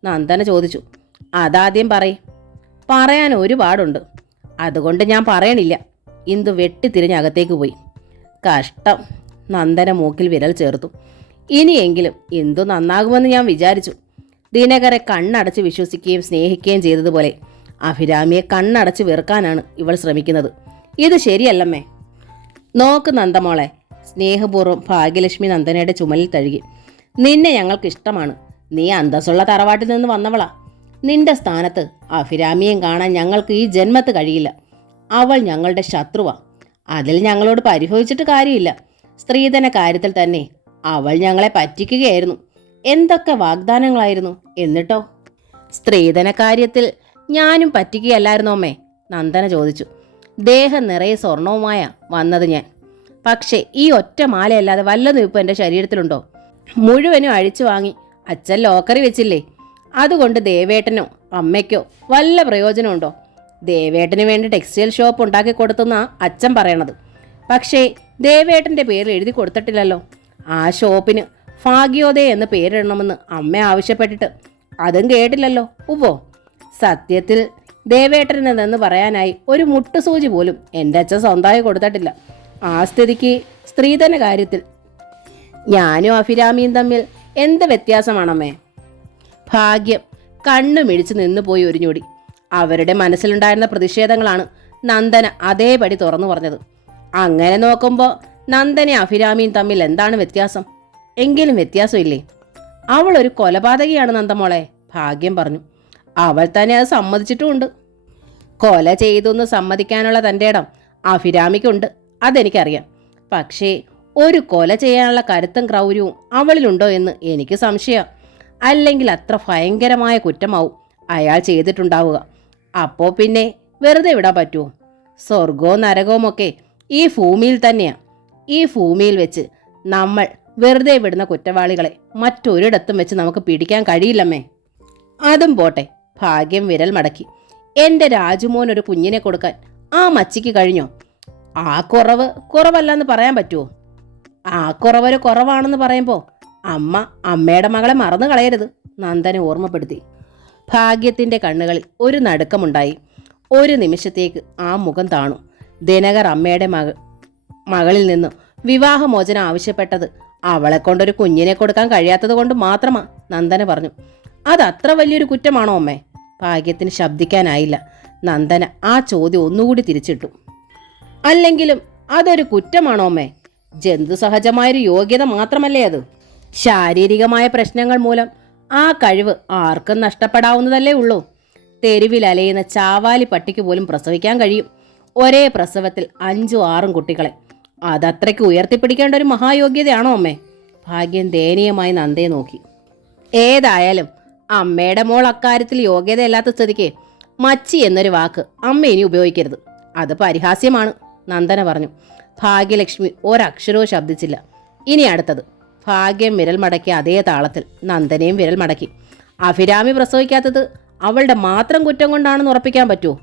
നന്ദന ചോദിച്ചു. അതാദ്യം പറയാൻ ഒരുപാടുണ്ട്. അതുകൊണ്ട് ഞാൻ പറയണില്ല. ഇന്ദു വെട്ടിത്തിരിഞ്ഞ് അകത്തേക്ക് പോയി. കഷ്ടം. നന്ദന മൂക്കിൽ വിരൽ ചേർത്തു. ഇനിയെങ്കിലും ഇന്ദു നന്നാകുമെന്ന് ഞാൻ വിചാരിച്ചു. ദിനകരെ കണ്ണടച്ച് വിശ്വസിക്കുകയും സ്നേഹിക്കുകയും ചെയ്തതുപോലെ അഭിരാമിയെ കണ്ണടച്ച് വെറുക്കാനാണ് ഇവൾ ശ്രമിക്കുന്നത്. ഇത് ശരിയല്ലമ്മേ. നോക്ക് നന്ദമോളെ. സ്നേഹപൂർവ്വം ഭാഗ്യലക്ഷ്മി നന്ദനയുടെ ചുമലിൽ തഴുകി. നിന്നെ ഞങ്ങൾക്കിഷ്ടമാണ്. നീ അന്തസ്സുള്ള തറവാട്ടിൽ നിന്ന് വന്നവളാ. നിന്റെ സ്ഥാനത്ത് അഭിരാമിയും കാണാൻ ഞങ്ങൾക്ക് ഈ ജന്മത്ത് കഴിയില്ല. അവൾ ഞങ്ങളുടെ ശത്രുവാ. അതിൽ ഞങ്ങളോട് പരിഭവിച്ചിട്ട് കാര്യമില്ല. സ്ത്രീധന കാര്യത്തിൽ തന്നെ അവൾ ഞങ്ങളെ പറ്റിക്കുകയായിരുന്നു. എന്തൊക്കെ വാഗ്ദാനങ്ങളായിരുന്നു. എന്നിട്ടോ? സ്ത്രീധന കാര്യത്തിൽ ഞാനും പറ്റിക്കുകയല്ലായിരുന്നോ അമ്മേ? നന്ദന ചോദിച്ചു. ദേഹം നിറയെ സ്വർണവുമായ വന്നത് ഞാൻ. പക്ഷേ ഈ ഒറ്റ മാലയല്ലാതെ വല്ലതും ഇപ്പോൾ എൻ്റെ ശരീരത്തിലുണ്ടോ? മുഴുവനും അഴിച്ചു വാങ്ങി അച്ഛൻ ലോക്കറി വെച്ചില്ലേ? അതുകൊണ്ട് ദേവേട്ടനോ അമ്മയ്ക്കോ വല്ല പ്രയോജനമുണ്ടോ? ദേവേട്ടന് വേണ്ടി ടെക്സ്റ്റൈൽ ഷോപ്പ് ഉണ്ടാക്കി കൊടുത്തെന്നാ അച്ഛൻ പറയണത്. പക്ഷേ ദേവേട്ടൻ്റെ പേരിൽ എഴുതി കൊടുത്തിട്ടില്ലല്ലോ. ആ ഷോപ്പിന് ഭാഗ്യോദയ എന്ന് പേരിടണമെന്ന് അമ്മ ആവശ്യപ്പെട്ടിട്ട് അതും കേട്ടില്ലല്ലോ. ഉവ്വോ. സത്യത്തിൽ ദേവേട്ടന് നിന്ന് പറയാനായി ഒരു മുട്ടുസൂചി പോലും എൻ്റെ അച്ഛൻ സ്വന്തമായി കൊടുത്തിട്ടില്ല. ആ സ്ഥിതിക്ക് സ്ത്രീധന കാര്യത്തിൽ ഞാനും അഭിരാമിയും തമ്മിൽ എന്ത് വ്യത്യാസമാണമ്മേ? ഭാഗ്യം. കണ്ണു മിഴിച്ച് നിന്നുപോയി ഒരു ഞൊടി. അവരുടെ മനസ്സിലുണ്ടായിരുന്ന പ്രതിഷേധങ്ങളാണ് നന്ദന അതേപടി തുറന്നു പറഞ്ഞത്. അങ്ങനെ നോക്കുമ്പോൾ നന്ദനെ അഭിരാമിയും തമ്മിൽ എന്താണ് വ്യത്യാസം? എങ്കിലും വ്യത്യാസമില്ലേ? അവൾ ഒരു കൊലപാതകിയാണ് നന്ദമോളെ. ഭാഗ്യം പറഞ്ഞു. അവൾ തന്നെ അത് സമ്മതിച്ചിട്ടുമുണ്ട്. കൊല ചെയ്തെന്ന് സമ്മതിക്കാനുള്ള തൻ്റെ ഇടം അഭിരാമിക്കുണ്ട്. അതെനിക്കറിയാം. പക്ഷേ ഒരു കൊല ചെയ്യാനുള്ള കരുത്തും ക്രൗര്യവും അവളിലുണ്ടോ എന്ന് എനിക്ക് സംശയമാണ്. അല്ലെങ്കിൽ അത്ര ഭയങ്കരമായ കുറ്റമാവും അയാൾ ചെയ്തിട്ടുണ്ടാവുക. അപ്പോൾ പിന്നെ വെറുതെ വിടാൻ പറ്റുമോ? സ്വർഗവും നരകവും ഒക്കെ ഈ ഭൂമിയിൽ തന്നെയാണ്. ഈ ഭൂമിയിൽ വെച്ച് നമ്മൾ വെറുതെ വിടുന്ന കുറ്റവാളികളെ മറ്റൊരിടത്തും വെച്ച് നമുക്ക് പിടിക്കാൻ കഴിയില്ലമ്മേ. അതും പോട്ടെ. ഭാഗ്യം വിരൽ മടക്കി. എൻ്റെ രാജുമോൻ ഒരു കുഞ്ഞിനെ കൊടുക്കാൻ ആ മച്ചിക്ക് കഴിഞ്ഞോ? ആ കുറവല്ലെന്ന് പറയാൻ പറ്റുമോ? ആ കുറവൊരു കുറവാണെന്ന് പറയുമ്പോൾ അമ്മയുടെ മകളെ മറന്നു കളയരുത്, നന്ദനെ ഓർമ്മപ്പെടുത്തി. ഭാഗ്യത്തിൻ്റെ കണ്ണുകളിൽ ഒരു നടുക്കമുണ്ടായി. ഒരു നിമിഷത്തേക്ക് ആ മുഖം താണു. ദിനകർ അമ്മയുടെ മകളിൽ നിന്നും വിവാഹമോചനം ആവശ്യപ്പെട്ടത് അവളെ കൊണ്ടൊരു കുഞ്ഞിനെ കൊടുക്കാൻ കഴിയാത്തത് കൊണ്ട് മാത്രമാ, നന്ദന പറഞ്ഞു. അതത്ര വലിയൊരു കുറ്റമാണോ അമ്മേ? ഭാഗ്യത്തിന് ശബ്ദിക്കാനായില്ല. നന്ദന ആ ചോദ്യം ഒന്നുകൂടി തിരിച്ചിട്ടു. അല്ലെങ്കിലും അതൊരു കുറ്റമാണോ അമ്മേ? ജന്തുസഹജമായൊരു യോഗ്യത മാത്രമല്ലേ അത്? ശാരീരികമായ പ്രശ്നങ്ങൾ മൂലം ആ കഴിവ് ആർക്കും നഷ്ടപ്പെടാവുന്നതല്ലേ ഉള്ളൂ. തെരുവിൽ അലയുന്ന ചാവാലി പട്ടിക്ക് പോലും പ്രസവിക്കാൻ കഴിയും. ഒരേ പ്രസവത്തിൽ 5ഉം 6ഉം കുട്ടികളെ. അതത്രയ്ക്ക് ഉയർത്തിപ്പിടിക്കേണ്ട ഒരു മഹായോഗ്യതയാണോ അമ്മേ? ഭാഗ്യം ദയനീയമായി നന്ദയെ നോക്കി. ഏതായാലും അമ്മയുടെ മോൾ അക്കാര്യത്തിൽ യോഗ്യതയല്ലാത്ത സ്ഥിതിക്ക് മച്ചി എന്നൊരു വാക്ക് അമ്മ ഇനി ഉപയോഗിക്കരുത്. അത് പരിഹാസ്യമാണ്, നന്ദന പറഞ്ഞു. ഭാഗ്യലക്ഷ്മി ഒരക്ഷരവും ശബ്ദിച്ചില്ല. ഇനി അടുത്തത്. ഭാഗ്യം വിരൽ മടക്കിയ അതേ താളത്തിൽ നന്ദനയും വിരൽ മടക്കി. അഭിരാമി പ്രസവിക്കാത്തത് അവളുടെ മാത്രം കുറ്റം കൊണ്ടാണെന്ന് ഉറപ്പിക്കാൻ പറ്റുമോ?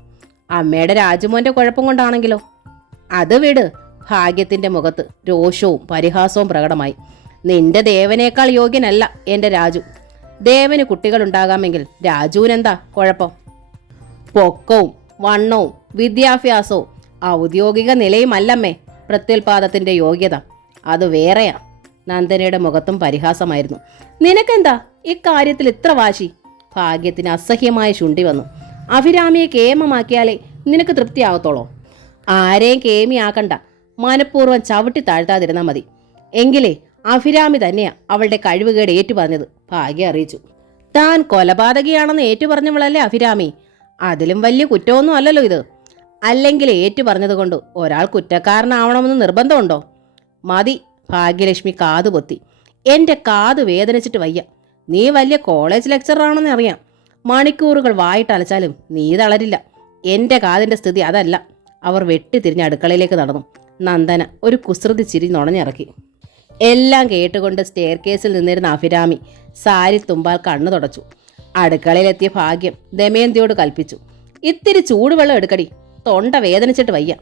അമ്മയുടെ രാജുമോൻ്റെ കുഴപ്പം കൊണ്ടാണെങ്കിലോ? അത് വിട്. ഭാഗ്യത്തിൻ്റെ മുഖത്ത് രോഷവും പരിഹാസവും പ്രകടമായി. നിന്റെ ദേവനേക്കാൾ യോഗ്യനല്ല എൻ്റെ രാജു. ദേവന് കുട്ടികളുണ്ടാകാമെങ്കിൽ രാജുവിനെന്താ കുഴപ്പം? പൊക്കവും വണ്ണവും വിദ്യാഭ്യാസവും ഔദ്യോഗിക നിലയുമല്ലമ്മേ പ്രത്യുൽപാദത്തിൻ്റെ യോഗ്യത. അത് വേറെയാ. നന്ദനയുടെ മുഖത്തും പരിഹാസമായിരുന്നു. നിനക്കെന്താ ഇക്കാര്യത്തിൽ ഇത്ര വാശി? ഭാഗ്യത്തിന് അസഹ്യമായ ശുണ്ഠി വന്നു. അഭിരാമിയെ കേമമാക്കിയാലേ നിനക്ക് തൃപ്തിയാകത്തോളോ? ആരെയും കേമിയാക്കണ്ട. മനഃപൂർവ്വം ചവിട്ടി താഴ്ത്താതിരുന്നാൽ മതി. എങ്കിലേ അഭിരാമി തന്നെയാ അവളുടെ കഴിവുകേട് ഏറ്റുപറഞ്ഞത്, ഭാഗ്യം അറിയിച്ചു. താൻ കൊലപാതകിയാണെന്ന് ഏറ്റുപറഞ്ഞവളല്ലേ അഭിരാമി? അതിലും വലിയ കുറ്റമൊന്നും അല്ലല്ലോ ഇത്. അല്ലെങ്കിൽ ഏറ്റുപറഞ്ഞത് കൊണ്ട് ഒരാൾ കുറ്റക്കാരനാവണമെന്ന് നിർബന്ധമുണ്ടോ? മതി. ഭാഗ്യലക്ഷ്മി കാതു പൊത്തി. എൻ്റെ കാത് വേദനിച്ചിട്ട് വയ്യ. നീ വലിയ കോളേജ് ലെക്ചറാണെന്ന് അറിയാം. മണിക്കൂറുകൾ വായിട്ടലച്ചാലും നീ തളരില്ല. എൻ്റെ കാതിൻ്റെ സ്ഥിതി അതല്ല. അവർ വെട്ടിത്തിരിഞ്ഞ് അടുക്കളയിലേക്ക് നടന്നു. നന്ദന ഒരു കുസൃതി ചിരി നുണഞ്ഞിറക്കി. എല്ലാം കേട്ടുകൊണ്ട് സ്റ്റെയർ കേസിൽ നിന്നിരുന്ന അഭിരാമി സാരി തുമ്പാൽ കണ്ണു തുടച്ചു. അടുക്കളയിലെത്തിയ ഭാഗ്യം ദമയന്തിയോട് കൽപ്പിച്ചു. ഇത്തിരി ചൂടുവെള്ളം എടുക്കടി. തൊണ്ട വേദനിച്ചിട്ട് വയ്യ.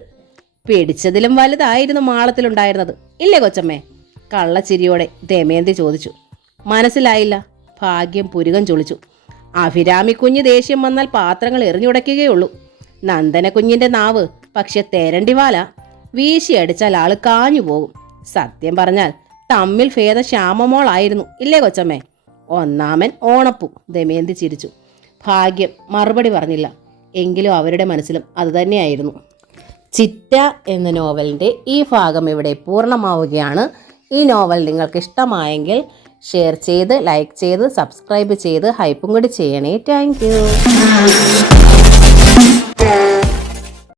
പിടിച്ചതിലും വലുതായിരുന്നു മാളത്തിലുണ്ടായിരുന്നത്, ഇല്ലേ കൊച്ചമ്മേ? കള്ളച്ചിരിയോടെ ദമയന്തി ചോദിച്ചു. മനസ്സിലായില്ല. ഭാഗ്യം പുരുകം ചൊളിച്ചു. അഭിരാമി കുഞ്ഞ് ദേഷ്യം വന്നാൽ പാത്രങ്ങൾ എറിഞ്ഞുടയ്ക്കുകയുള്ളൂ. നന്ദന കുഞ്ഞിന്റെ നാവ് പക്ഷെ തെരണ്ടിവാല, വീശിയടിച്ചാൽ ആള് കാഞ്ഞു പോകും. സത്യം പറഞ്ഞാൽ തമ്മിൽ ഭേദ ശ്യാമമോളായിരുന്നു, ഇല്ലേ കൊച്ചമ്മേ? ഒന്നാമൻ ഓണപ്പൂ. ദമയന്തി ചിരിച്ചു. ഭാഗ്യം മറുപടി പറഞ്ഞില്ല. എങ്കിലും അവരുടെ മനസ്സിലും അതുതന്നെയായിരുന്നു. ചിറ്റ എന്ന നോവലിൻ്റെ ഈ ഭാഗം ഇവിടെ പൂർണ്ണമാവുകയാണ്. ഈ നോവൽ നിങ്ങൾക്ക് ഇഷ്ടമായെങ്കിൽ ഷെയർ ചെയ്ത്, ലൈക്ക് ചെയ്ത്, സബ്സ്ക്രൈബ് ചെയ്ത് ഹൈപ്പും കൂടി ചെയ്യണേ. Thank you.